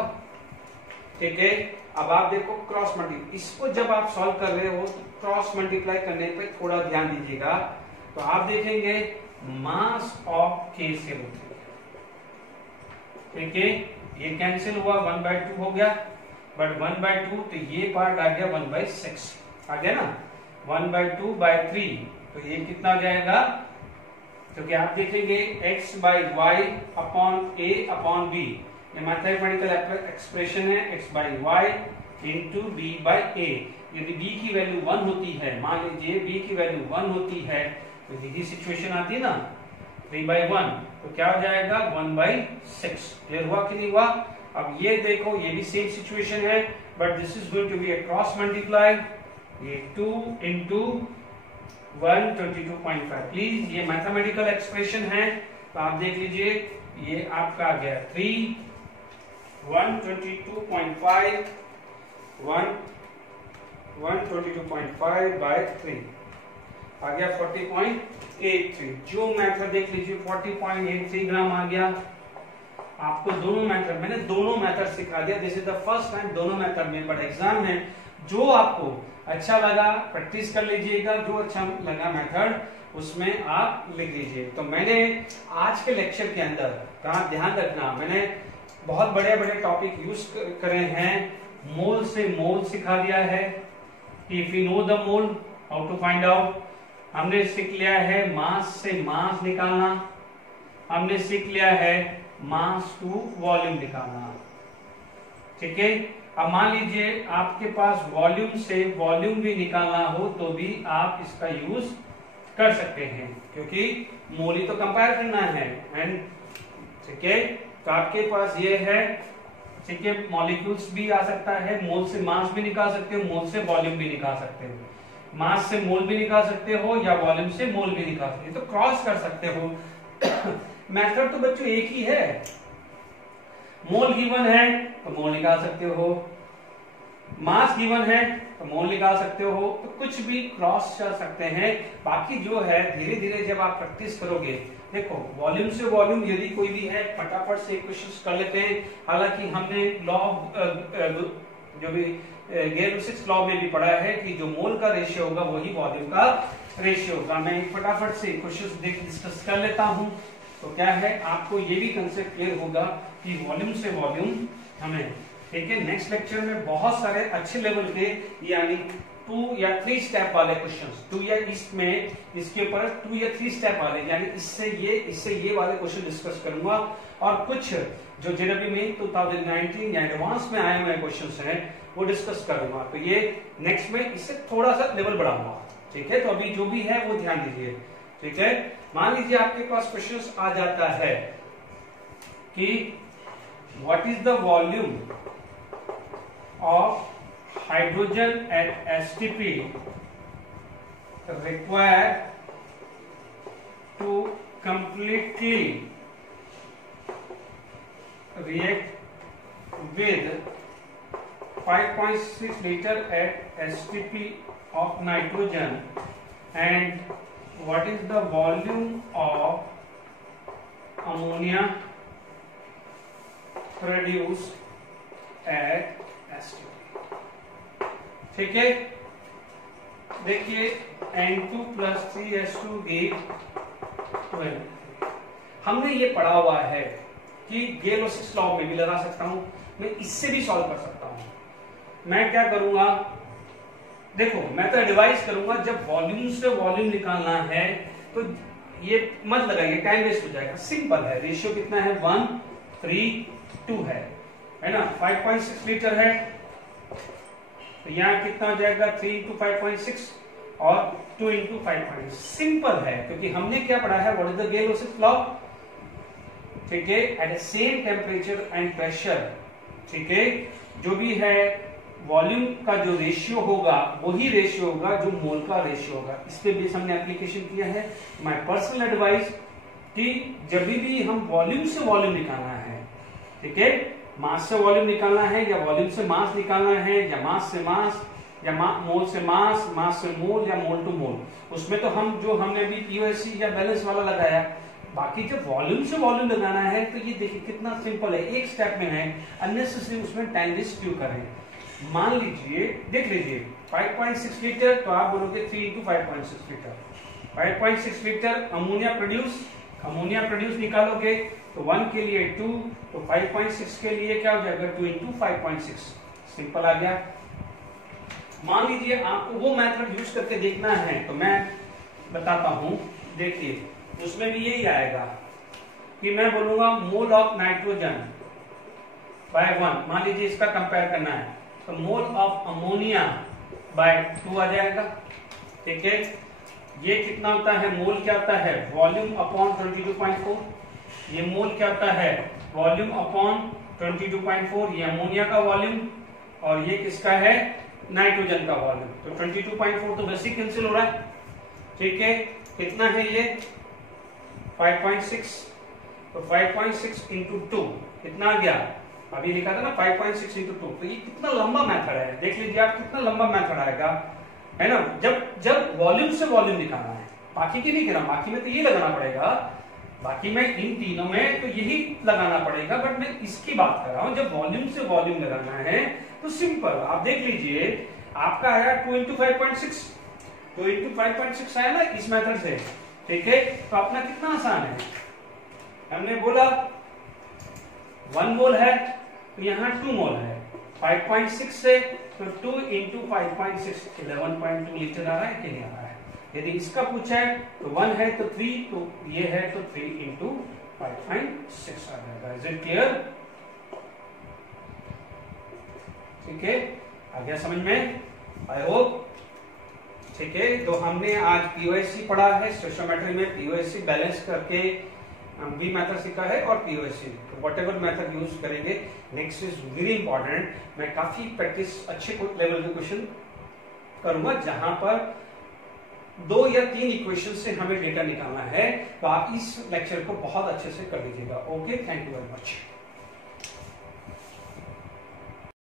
ठीक है, अब आप देखो क्रॉस मल्टीप्लाई, इसको जब आप सॉल्व कर रहे हो तो क्रॉस मल्टीप्लाई करने पे थोड़ा ध्यान दीजिएगा। तो आप देखेंगे मास ऑफ KClO3, ठीक है, ये कैंसिल हुआ, 1/2 हो गया, बट 1/2 तो ये पार्ट आ गया 1/6 आ गया ना, 1/2/3 तो ये कितना आ जाएगा? क्योंकि आप देखेंगे x/y upon a upon b, ये मैथमेटिकल एक्सप्रेशन है, x/y इंटू b/a। यदि b की वैल्यू 1 होती है, मान लीजिए b की वैल्यू 1 होती है, तो यही सिचुएशन आती है ना 3/1, तो क्या हो जाएगा 1/6। क्लियर हुआ कि नहीं हुआ? अब ये देखो, ये भी सेम सिचुएशन है, but this is going to be a cross multiply, ये 2 इंटू 122.5। प्लीज ये मैथमेटिकल एक्सप्रेशन है, तो आप देख लीजिए ये आपका आ गया 3 122.5 122.5 बाय 3 आ गया 40.83। जो मेथड देख लीजिए 40.83 ग्राम आ गया। आपको दोनों मेथड, मैंने दोनों मेथड सिखा दिया, this is the first time दोनों मेथड में, बट एग्जाम में जो आपको अच्छा लगा प्रैक्टिस कर लीजिएगा, जो अच्छा लगा मेथड उसमें आप लिख लीजिए। तो मैंने आज के लेक्चर के अंदर कहा, ध्यान रखना, मैंने बहुत बड़े बड़े टॉपिक यूज करे हैं। मोल से मोल सिखा दिया है, if you know the mole how to find out. हमने सीख लिया है मास से मास निकालना, हमने सीख लिया है मास टू वॉल्यूम निकालना। ठीक है, अब मान लीजिए आपके पास वॉल्यूम से वॉल्यूम भी निकालना हो तो भी आप इसका यूज कर सकते हैं, क्योंकि मोल ही तो कंपेयर करना है। एंड ठीक है, तो आपके पास ये है, ठीक है, मॉलिक्यूल्स भी आ सकता है, मोल से मास भी निकाल सकते हो, मोल से वॉल्यूम भी निकाल सकते हो, मास से मोल भी निकाल सकते हो या वॉल्यूम से मोल भी निकाल सकते हो, तो क्रॉस कर सकते हो। मेथड तो बच्चों एक ही है, मोल गिवन है तो मोल निकाल सकते हो, मास गिवन है तो मोल निकाल सकते हो, तो कुछ भी क्रॉस कर सकते हैं। बाकी जो है धीरे धीरे जब आप प्रैक्टिस करोगे, देखो वॉल्यूम से वॉल्यूम यदि कोई भी है फटाफट से कोशिश कर लेते हैं। हालांकि हमने लॉ जो भी गेल-लुसिक्स लॉ में भी पढ़ा है कि जो मोल का रेशियो होगा वही वॉल्यूम का रेशियो होगा। मैं फटाफट से क्वेश्चन डिस्कस कर लेता हूं, तो क्या है आपको ये भी कंसेप्ट क्लियर होगा कि वॉल्यूम से वॉल्यूम हमें, ठीक है। नेक्स्ट लेक्चर में बहुत सारे अच्छे लेवल के यानी 2 या 3 स्टेप वाले क्वेश्चंस, 2 या इसमें इसके ऊपर 2 या 3 स्टेप वाले, यानी इससे ये वाले क्वेश्चन डिस्कस करूंगा, और कुछ जो जेईई में 2019 या एडवांस में आए हुए क्वेश्चंस हैं वो डिस्कस करूंगा। तो ये नेक्स्ट में इससे थोड़ा सा लेवल बढ़ाऊंगा, ठीक है। तो अभी जो भी है वो ध्यान दीजिए, ठीक है। मान लीजिए आपके पास क्वेश्चंस आ जाता है कि what is the volume of hydrogen at STP required to completely react with 5.6 liter at STP of nitrogen, and what is the volume of ammonia produced at STP। ठीक है, देखिए N2 + 3S2 गिव 12। हमने ये पढ़ा हुआ है कि गेल-लुसिक्स लॉ में भी लगा सकता हूं, मैं इससे भी सॉल्व कर सकता हूं। मैं क्या करूंगा, देखो मैं तो एडवाइस करूंगा जब वॉल्यूम से वॉल्यूम निकालना है तो ये मत लगाइए, टाइम वेस्ट हो जाएगा। सिंपल है, रेशियो कितना है 1:3:2 है। है ना, 5.6 लीटर है, तो यहाँ कितना हो जाएगा 3 इंटू 5.6 और 2 इंटू 5.6। सिंपल है, क्योंकि हमने क्या पढ़ा है, व्हाट इज द गेल-लोसिस लॉ, ठीक है, at the same temperature and pressure, ठीक है, जो भी है वॉल्यूम का जो रेशियो होगा वही रेशियो होगा जो मोल का रेशियो होगा। इस पे बेस हमने एप्लीकेशन किया है। माय पर्सनल एडवाइस कि जब भी हम वॉल्यूम से वॉल्यूम निकालना है, ठीक है, मास से वॉल्यूम निकालना है या वॉल्यूम से मास निकालना है या मास से मास या मोल से मास, मास से मोल या मोल टू मोल, उसमें तो हम जो हमने अभी पीओएससी या बैलेंस वाला लगाया, बाकी जब वॉल्यूम से वॉल्यूम लगाना है तो ये देखिए कितना सिंपल है, एक स्टेप में है, अननेसेसरी उसमें टाइम वेस्ट क्यों करें। मान लीजिए, देख लीजिए 5.6 लीटर, तो आप बोलोगे 3 into 5.6 litre, 5.6 litre ammonia produce निकालोगे तो 1 के लिए 2, तो 5.6 के लिए क्या हो जाएगा 2 इंटू 5.6, सिंपल आ गया। मान लीजिए आपको वो मेथड यूज करके देखना है तो मैं बताता हूं, देखिए उसमें भी यही आएगा कि मैं बोलूंगा मोल ऑफ नाइट्रोजन बाय 1, मान लीजिए इसका कंपेयर करना है तो मोल ऑफ अमोनिया बाय 2 आ जाएगा, ठीक है। ये कितना होता है, मोल क्या होता है, वॉल्यूम अपॉन 22.4, ये मोल क्या होता है, वॉल्यूम अपॉन 22.4, ये अमोनिया का वॉल्यूम और ये किसका है, नाइट्रोजन का वॉल्यूम, तो 22.4 तो वैसे कैंसिल हो रहा है, ठीक है। कितना है ये 5.6, तो 5.6 इंटू 2 कितना आ गया, अभी लिखा था ना 5.6 इंटू 2, तो ये कितना लंबा मेथड है, देख लीजिए आप कितना लंबा मेथड आएगा, है ना। जब वॉल्यूम से वॉल्यूम निकालना है, बाकी की नहीं कह रहा, बाकी में तो ये लगाना पड़ेगा, बाकी में इन तीनों में तो यही लगाना पड़ेगा, बट मैं इसकी बात कर रहा हूं, जब वॉल्यूम से वॉल्यूम लगाना है तो सिंपल, आप देख लीजिए आपका आया 2 इंटू 5.6, 2 इंटू 5.6 आया ना इस मेथड से, ठीक है। तो अपना कितना आसान है, हमने बोला 1 मोल है तो यहाँ 2 मोल है, 5.6 से तो 2 इंटू 5.6 11.2 लीटर आ रहा है कि नहीं आ रहा है। यदि इसका पूछा है तो 1 है तो 3, तो ये है तो 3 इंटू 5.6 आ जाएगा। इज इट क्लियर, ठीक है, आ गया समझ में, आई होप, ठीक है। तो हमने आज पीओएससी पढ़ा है, स्टोइचियोमेट्री में पीओएससी बैलेंस करके बी मेथड सीखा है और पीओएससी, तो व्हाटएवर मेथड यूज करेंगे, नेक्स्ट इज वेरी इंपॉर्टेंट, मैं काफी प्रैक्टिस अच्छे लेवल के क्वेश्चन करूंगा जहां पर 2 या 3 इक्वेशन से हमें डेटा निकालना है, तो आप इस लेक्चर को बहुत अच्छे से कर लीजिएगा। Okay, thank you very much.